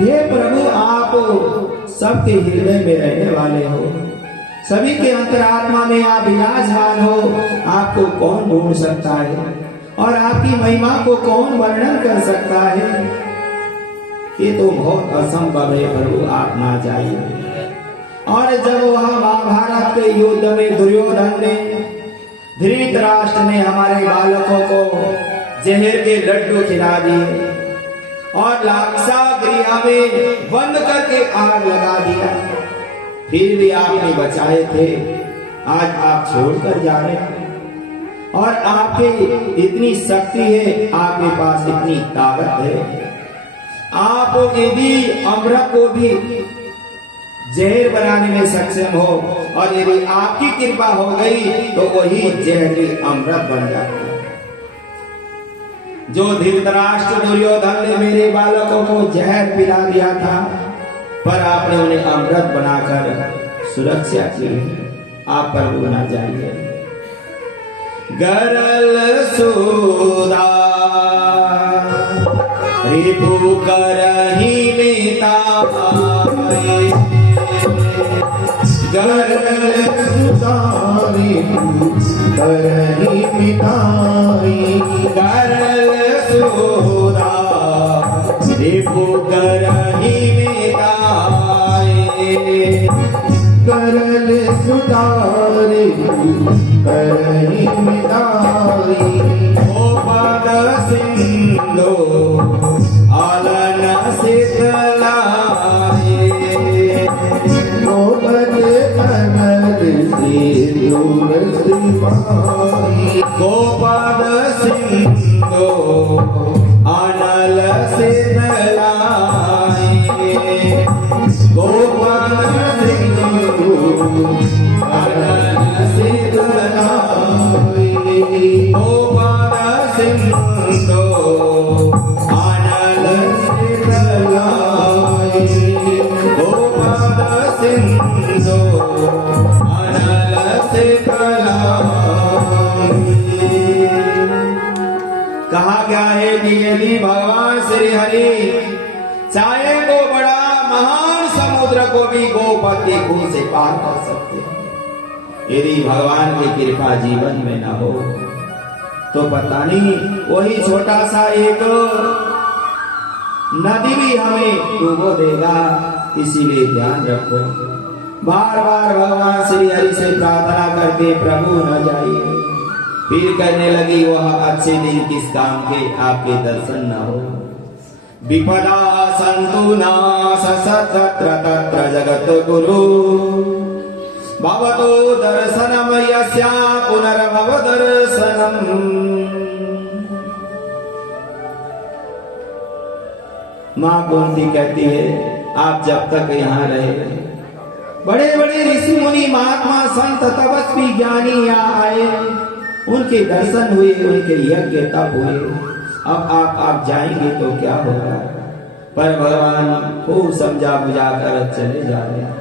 हे प्रभु आप सबके हृदय में रहने वाले हो, सभी के अंतरात्मा में आप विराजमान हो, आपको कौन ढूंढ सकता है और आपकी महिमा को कौन वर्णन कर सकता है? ये तो बहुत असंभव है प्रभु, आप ना जाइए। और जब वह महाभारत के युद्ध में दुर्योधन ने, धृतराष्ट्र ने हमारे बालकों को जहर के लड्डू खिला दिए और लाक्षागृह में बंद करके आग लगा दिया, फिर भी आपने बचाए थे। आज आप छोड़कर जा रहे हैं और आपके इतनी शक्ति है, आपके पास इतनी ताकत है, आप यदि अमृत को भी जहर बनाने में सक्षम हो और यदि आपकी कृपा हो गई तो वही जहरी अमृत बन जाता है। जो धृतराष्ट्र दुर्योधन ने मेरे बालकों को जहर पिला दिया था, पर आपने उन्हें अमृत बनाकर सुरक्षा की। आप पर ना जाइए। गरल सुदा रिपु करही नेता, गरल सुदारी करही मिटाई, गरल सुदा रिपु करही मिटाई, गरल सुदारी करही मिटाई। ओ पद सिंधु आलन शीतलाए, गोपद कमल सिंदूर सिपाही, गोपद सिंधु अनल शीतलाए, गोपद सिंधु अनल शीतलाए, गोपद सिंधु अनल शीतलाए, गोपद सिंधु अनल शीतलाए। कहा क्या है कि भगवान श्री हरि चाहे को बड़ा महान समुद्र को भी गोपद के खून से पार कर सकते हैं। यदि भगवान की कृपा जीवन में न हो तो पता नहीं वही छोटा सा एक नदी भी हमें डूबो देगा। इसीलिए ध्यान रखो, बार बार भगवान श्री हरि से प्रार्थना करते प्रभु न जाइए, फिर कहने लगी वह अच्छे दिन किस काम के आपके दर्शन न हो। विपदा संतु नाश तत्र तत्र जगत गुरु भवतो दर्शनम यस्या पुनर्भव दर्शनम। माँ कुंती कहती है आप जब तक यहाँ रहे, बड़े बड़े ऋषि मुनि महात्मा संत तपस्वी ज्ञानी यहाँ आए, उनके दर्शन हुए, उनके यज्ञ तप हुए। अब आप जाएंगे तो क्या होगा। पर भगवान खूब समझा बुझा कर चले जा रहे हैं।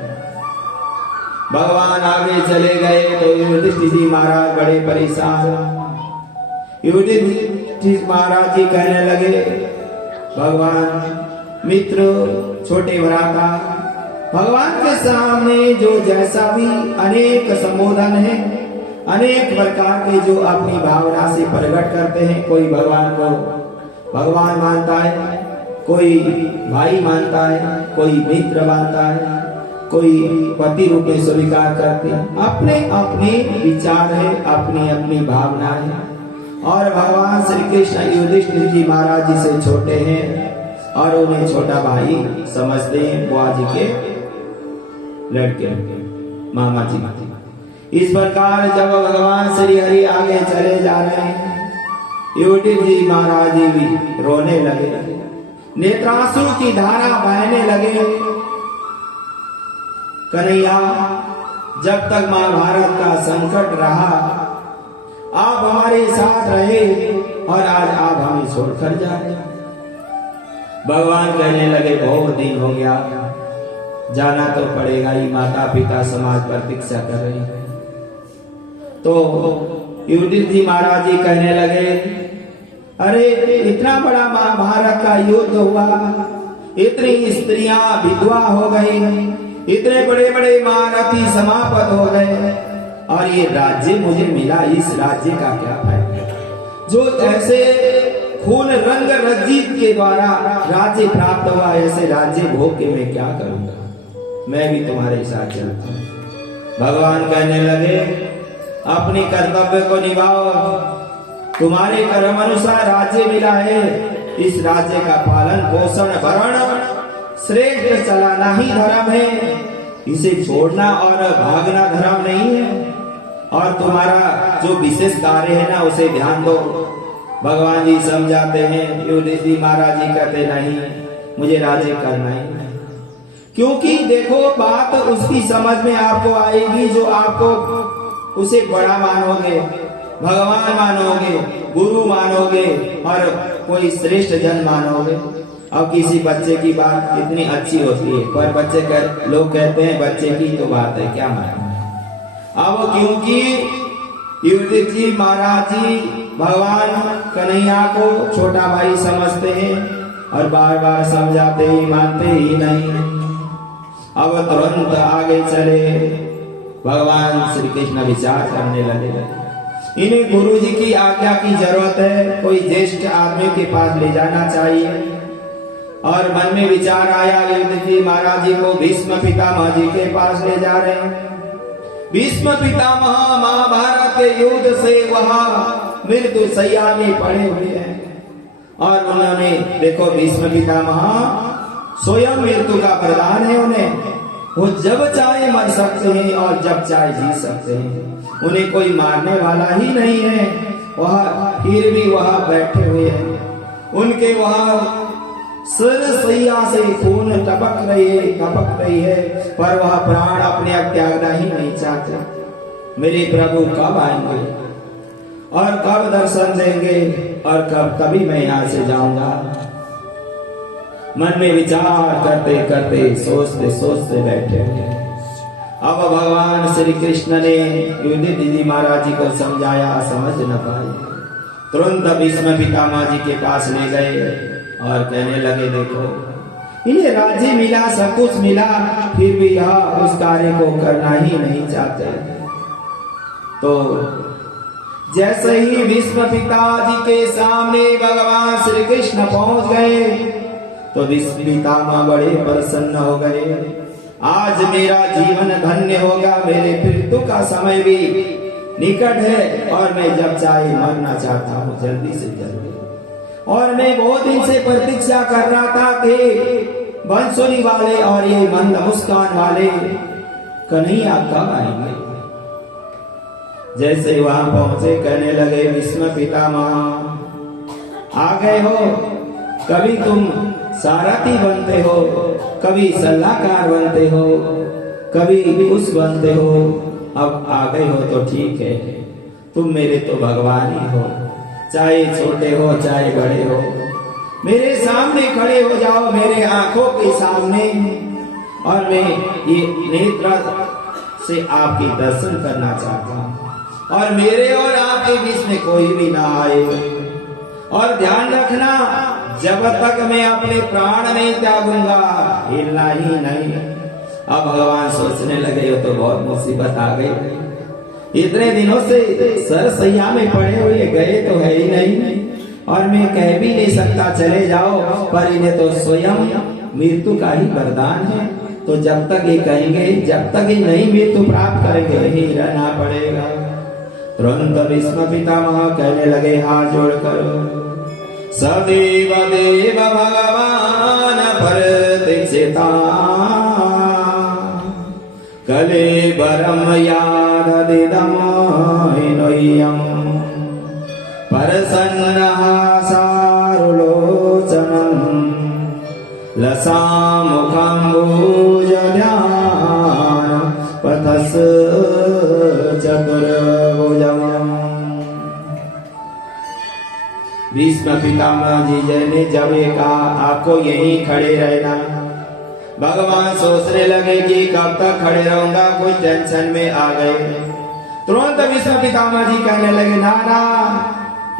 भगवान आगे चले गए तो युधिष्ठिर जी महाराज बड़े परेशान। युधिष्ठिर महाराज जी कहने लगे भगवान मित्र छोटे भ्राता, भगवान के सामने जो जैसा भी अनेक संबोधन है, अनेक प्रकार के जो अपनी भावना से प्रकट करते हैं। कोई भगवान को भगवान मानता है, कोई भाई मानता है, कोई मित्र मानता है, कोई पति रूप में स्वीकार करते हैं। अपने अपने विचार है, अपनी अपनी भावना है। और भगवान श्री कृष्ण युधिष्ठिर जी महाराज जी से छोटे हैं और उन्हें छोटा भाई समझते हैं, बुआ जी के लड़के, मामा जी। इस प्रकार जब भगवान श्री हरि आगे चले जा रहे हैं, युधिष्ठिर जी महाराज जी भी रोने लगे, नेत्रांसु की धारा बहने लगे। कन्हैया जब तक महाभारत का संकट रहा आप हमारे साथ रहे और आज आप हमें छोड़कर जा रहे। भगवान कहने लगे बहुत दिन हो गया, जाना तो पड़ेगा ही, माता पिता समाज प्रतीक्षा कर रहे हैं। तो युधिष्ठिर जी महाराज जी कहने लगे अरे इतना बड़ा महाभारत का युद्ध हुआ, इतनी स्त्रियां विधवा हो गई, इतने बड़े बड़े महारथी समाप्त हो गए और ये राज्य मुझे मिला, इस राज्य का क्या फायदा। जो ऐसे खून रंग रजित के द्वारा राज्य प्राप्त हुआ, ऐसे राज्य भोग के मैं क्या करूंगा, मैं भी तुम्हारे साथ चलता हूं। भगवान कहने लगे अपनी कर्तव्य को निभाओ, तुम्हारे कर्म अनुसार राज्य मिला है, इस राज्य का पालन पोषण भरण श्रेष्ठ चलाना ही धर्म है, इसे छोड़ना और भागना धर्म नहीं है। और तुम्हारा जो विशेष कार्य है ना उसे ध्यान दो। भगवान जी समझाते हैं, युधिष्ठिर जी महाराज जी कहते नहीं मुझे राज्य करना ही नहीं, क्योंकि देखो बात उसकी समझ में आपको आएगी जो आपको उसे बड़ा मानोगे, भगवान मानोगे, गुरु मानोगे और कोई श्रेष्ठ जन मानोगे। अब किसी बच्चे की बात कितनी अच्छी होती है, पर लोग कहते हैं बच्चे की तो बात है क्या माने। अब क्योंकि युधिष्ठिर जी महाराज जी भगवान कन्हैया को छोटा भाई समझते हैं और बार बार समझाते ही मानते ही नहीं। अब तुरंत आगे चले, भगवान श्री कृष्ण विचार करने लगे इन्हें गुरु जी की आज्ञा की जरूरत है, कोई ज्येष्ठ आदमी के पास ले जाना चाहिए। और मन में विचार आया युधिष्ठिर महाराज जी को भीष्म पितामह जी के पास ले जा रहे हैं। भीष्म पितामह महाभारत के युद्ध से वहां मृत्यु शैया में पड़े हुए हैं और उन्होंने देखो भीष्म पितामह स्वयं मृत्यु का प्रदान है उन्हें, वो जब चाहे मर सकते हैं और जब चाहे जी सकते हैं, उन्हें कोई मारने वाला ही नहीं है। वह फिर भी वहां बैठे हुए हैं, उनके वहां सैया से खून टपक रही है, पर वह प्राण अपने अब त्यागना ही नहीं चाहते। मेरे प्रभु कब आएंगे और कब दर्शन देंगे और कब तभी मैं यहाँ से जाऊंगा। मन में विचार करते करते सोचते सोचते बैठे हुए। अब भगवान श्री कृष्ण ने युधिष्ठिर जी महाराज जी को समझाया, समझ न पाए, तुरंत भीष्म पितामह जी के पास ले गए और कहने लगे देखो इन्हें राज्य मिला, सब कुछ मिला, फिर भी यह उस कार्य को करना ही नहीं चाहते। तो जैसे ही भीष्म पिताजी के सामने भगवान श्री कृष्ण पहुंच गए तो भीष्म पितामह बड़े प्रसन्न हो गए। आज मेरा जीवन धन्य होगा, मेरे मृत्यु का समय भी निकट है और मैं जब चाहे मरना चाहता हूँ जल्दी से जल्दी। और मैं बहुत दिन से प्रतीक्षा कर रहा था कि बंसुरी वाले और ये मंद मुस्कान वाले कन्हैया कब आएंगे। जैसे वहां पहुंचे कहने लगे भीष्म पितामह आ गए हो। कभी तुम सारथी बनते हो, कभी सलाहकार बनते हो, कभी उस बनते हो, अब आ गए हो तो ठीक है। तुम मेरे तो भगवान ही हो, चाहे छोटे हो चाहे बड़े हो। मेरे सामने खड़े हो जाओ, मेरे आंखों के सामने, और मैं ये नेत्र से आपके दर्शन करना चाहता हूँ और मेरे और आपके बीच में कोई भी ना आए। और ध्यान रखना, जब तक मैं अपने प्राण नहीं त्यागूंगा हिलना ही नहीं। अब भगवान सोचने लगे हो तो बहुत मुसीबत आ गई। इतने दिनों से सरसैया में पड़े हुए गए तो है ही नहीं, और मैं कह भी नहीं सकता चले जाओ, पर इन्हें तो स्वयं मृत्यु का ही वरदान है। तो जब तक ये कहेंगे, जब तक ये नहीं मृत्यु प्राप्त करेंगे ही रहना पड़ेगा। तुरंत भीष्म पितामह कहने लगे हाथ जोड़कर सदैव देव भगवान प्रतीक्षिता कलेबरम याददिदम हिनोयम परसन्नः सारुलोचनम् लसामुखम्बुजध्यान पथस् चतुर्भुजम्। भीष्म पितामह जी ने जब ये कहा आपको यहीं खड़े रहना, भगवान सोचने लगे कि कब तक खड़े रहूंगा, कोई टेंशन में आ गए। तुरंत भीष्म पितामह जी कहने लगे ना ना,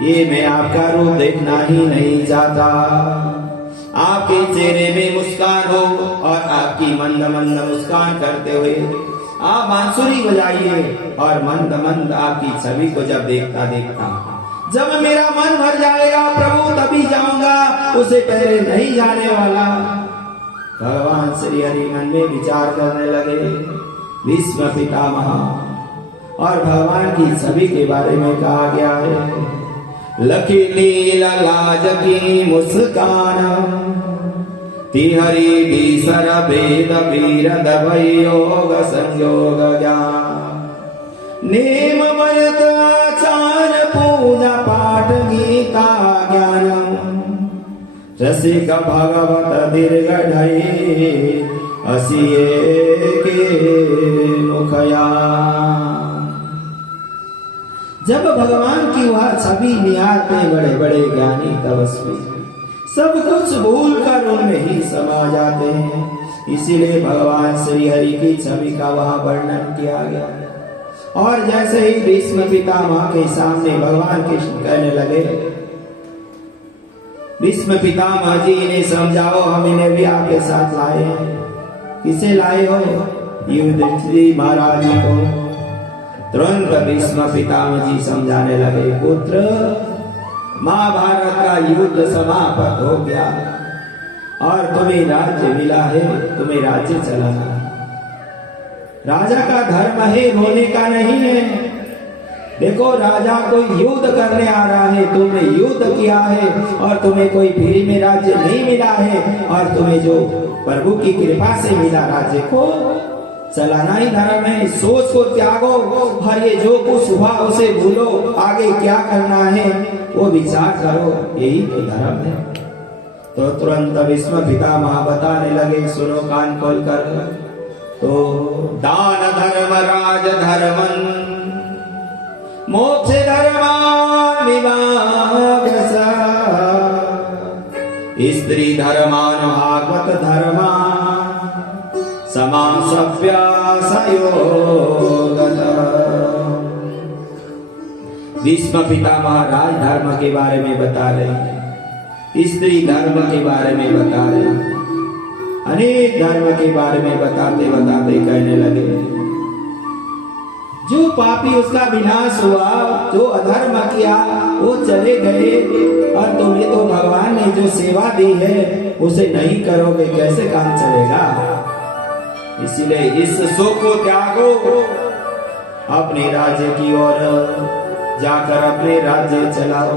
ये मैं आपका रूप देखना ही नहीं चाहता। आपके चेहरे में मुस्कान हो और आपकी मंद मंद मुस्कान करते हुए आप बांसुरी बजाइए, और मंद मंद आपकी छवि को जब देखता देखता जब मेरा मन भर जाएगा प्रभु तभी जाऊंगा, उसे पहले नहीं जाने वाला। भगवान श्री हरि मन में विचार करने लगे भीष्म पितामह, और भगवान की छवि के बारे में कहा गया है लकी लीला लाज की मुस्कान तिहरी बीसर भेद वीर दभई योग संयोग ज्ञान नेम व्रत आचार पूजा पाठ गीता ज्ञान रसिक भगवत दीर्घ असिए के मुखया। जब भगवान की वह छवि निहारते बड़े बड़े ज्ञानी तपस्वी सब कुछ भूल कर उनमें ही समा जाते हैं। इसीलिए भगवान श्री हरि की छवि का वहां वर्णन किया गया। और जैसे ही भीष्म पितामह के सामने भगवान कृष्ण कहने लगे भीष्म पितामह जी इन्हें समझाओ, हम इन्हें भी आपके साथ लाए हैं। किसे लाए हो? युधिष्ठिर महाराज को। तुरंत भीष्म पितामह जी समझाने लगे पुत्र, महाभारत का युद्ध समाप्त हो गया और तुम्हें राज्य मिला है, तुम्हें राज्य चलाना है। राजा का धर्म है रोने का नहीं है। देखो राजा कोई युद्ध करने आ रहा है, तुमने युद्ध किया है और तुम्हें कोई फ्री में राज्य नहीं मिला है, और तुम्हें जो प्रभु की कृपा से मिला राज्य को चलाना ही धर्म है। सोच को त्यागो और ये जो कुछ हुआ उसे भूलो, आगे क्या करना है वो विचार करो, यही तो धर्म है। तो तुरंत भीष्म पितामह बताने लगे, सुनो कान खोल कर, तो दान धर्म राज धर्मन मोक्ष धर्मान विभाग स्त्री धर्मान भागवत धर्मान समां सव्यासयोगत। भीष्म पितामह राज धर्म के बारे में बता रहे हैं, स्त्री धर्म के बारे में बता रहे हैं, अनेक धर्म के बारे में बताते बताते कहने लगे जो पापी उसका विनाश हुआ, जो अधर्म किया वो चले गए, और तुम्हें तो भगवान ने जो सेवा दी है उसे नहीं करोगे, कैसे काम चलेगा। इसीलिए इस सुख को त्यागो अपने राज्य की ओर जाकर अपने राज्य चलाओ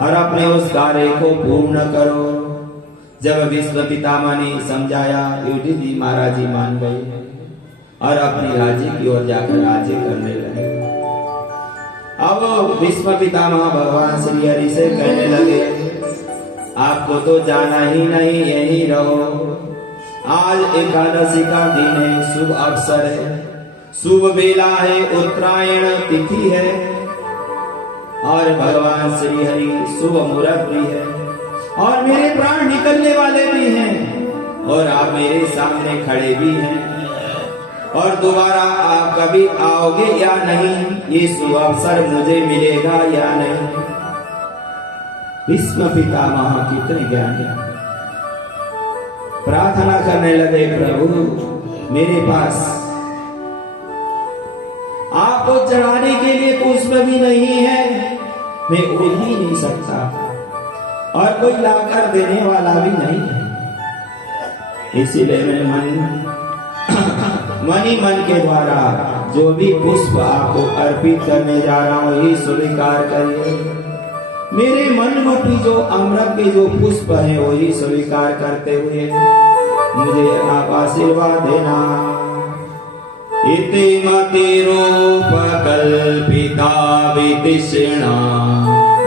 और अपने उस कार्य को पूर्ण करो। जब विश्व पितामह ने समझाया, युधिष्ठिर जी महाराज जी मान गए और अपने राज्य की ओर जाकर राज्य करने लगे। अब विश्व पितामह भगवान श्री हरि से कहने लगे, आपको तो जाना ही नहीं, यही रहो। आज एकादशी का दिन है, शुभ अवसर है, शुभ बेला है, उत्तरायण तिथि है और भगवान श्री हरि शुभ मुहूर्त भी है और मेरे प्राण निकलने वाले भी हैं और आप मेरे सामने खड़े भी हैं और दोबारा आप कभी आओगे या नहीं, ये शुभ अवसर मुझे मिलेगा या नहीं। विश्व पितामह कितने ज्ञानी प्रार्थना करने लगे, प्रभु मेरे पास आपको चढ़ाने के लिए पुष्प भी नहीं है, मैं उड़ ही नहीं सकता और कोई लाकर देने वाला भी नहीं है। इसीलिए मैं मन ही मन के द्वारा जो भी पुष्प आपको अर्पित करने जा रहा हूं, वही स्वीकार करिए। मेरे मन रूपी जो अमृत के जो पुष्प है वही स्वीकार करते हुए मुझे आप आशीर्वाद देना। इति मति रूप कल्पिता वितृष्णा,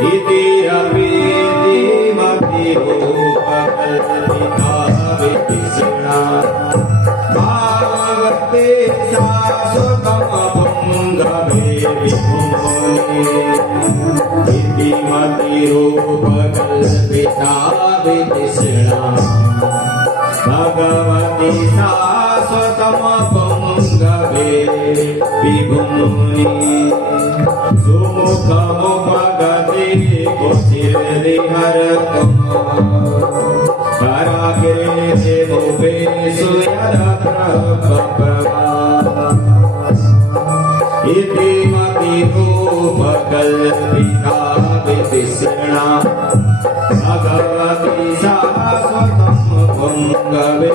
इति रपीति मति रूप कल्पिता वितृष्णा, भागवते शाश्वतम पुंगवे विभुमने। इति मति रूप कल्पिता वितृष्णा, भगवती शाश्वतम पुंगवे विभुमने। सुमुखमुपगते कुचिरदिहरतम्, कराग्रे भुवेषु यदप्रभवा। इति मतिरूपकल्पिता वितृष्णा, भगवती शाश्वतम् पुंगवे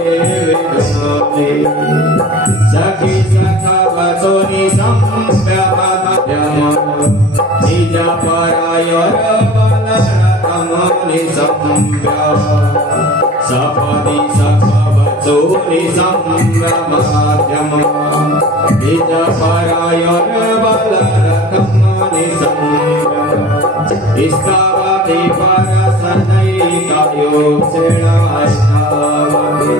विभुमने। सखी सखवचो निसंव्यपद्यम्, निज परायोर्बलरतम् निसंव्यप। सपदि सखवचो निसंव्यपद्यम्, निज परायोर्बलरतम् निसंव्यप। स्तवति परसनैकयोगेन स्थावति,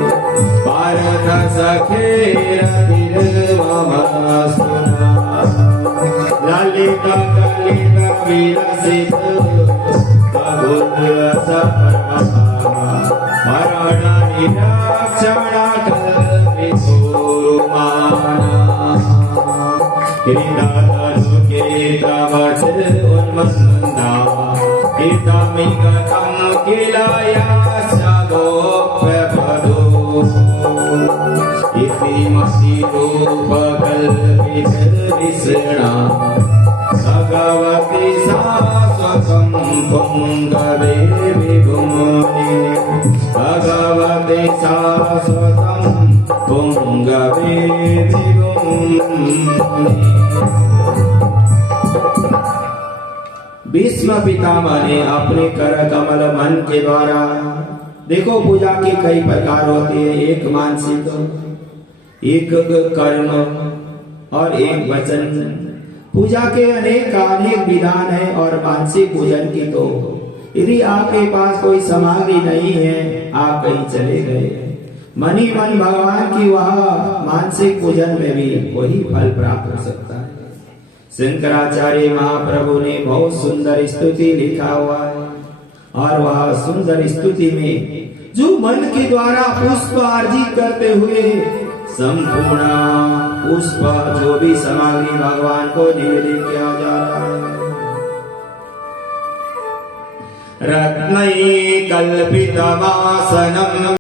पार्थ सखेरतिर्ममस्तुना। ललित कलित विलसित मरण निरक्षण कल्पितोरुमाना। कृतधनु कृतवच उन्मन्दा, कृतमिगतं किल यास्य गोप्यपदो। इति मतिरूपकल्पितृष्णा, भगवती शाश्वतं पुंगवे विभुमने। भगवती शाश्वतं पुंगवे विभुमने। भीष्म पितामह ने अपने कर कमल मन के द्वारा, देखो पूजा के कई प्रकार होते हैं, एक मानसिक, एक कर्म और एक वचन। पूजा के अनेक विधान है और मानसिक पूजन की तो यदि आपके पास कोई सामग्री नहीं है, आप कहीं चले गए, मन ही मन भगवान की वह मानसिक पूजन में भी वही फल प्राप्त हो सकता है। शंकराचार्य महाप्रभु ने बहुत सुंदर स्तुति लिखा हुआ है और वह सुंदर स्तुति में जो मन के द्वारा पुष्प अर्जित करते हुए संपूर्ण पुष्प जो भी सामग्री भगवान को निवेदित किया जा रहा है। रत्नै कल्पितमासनम्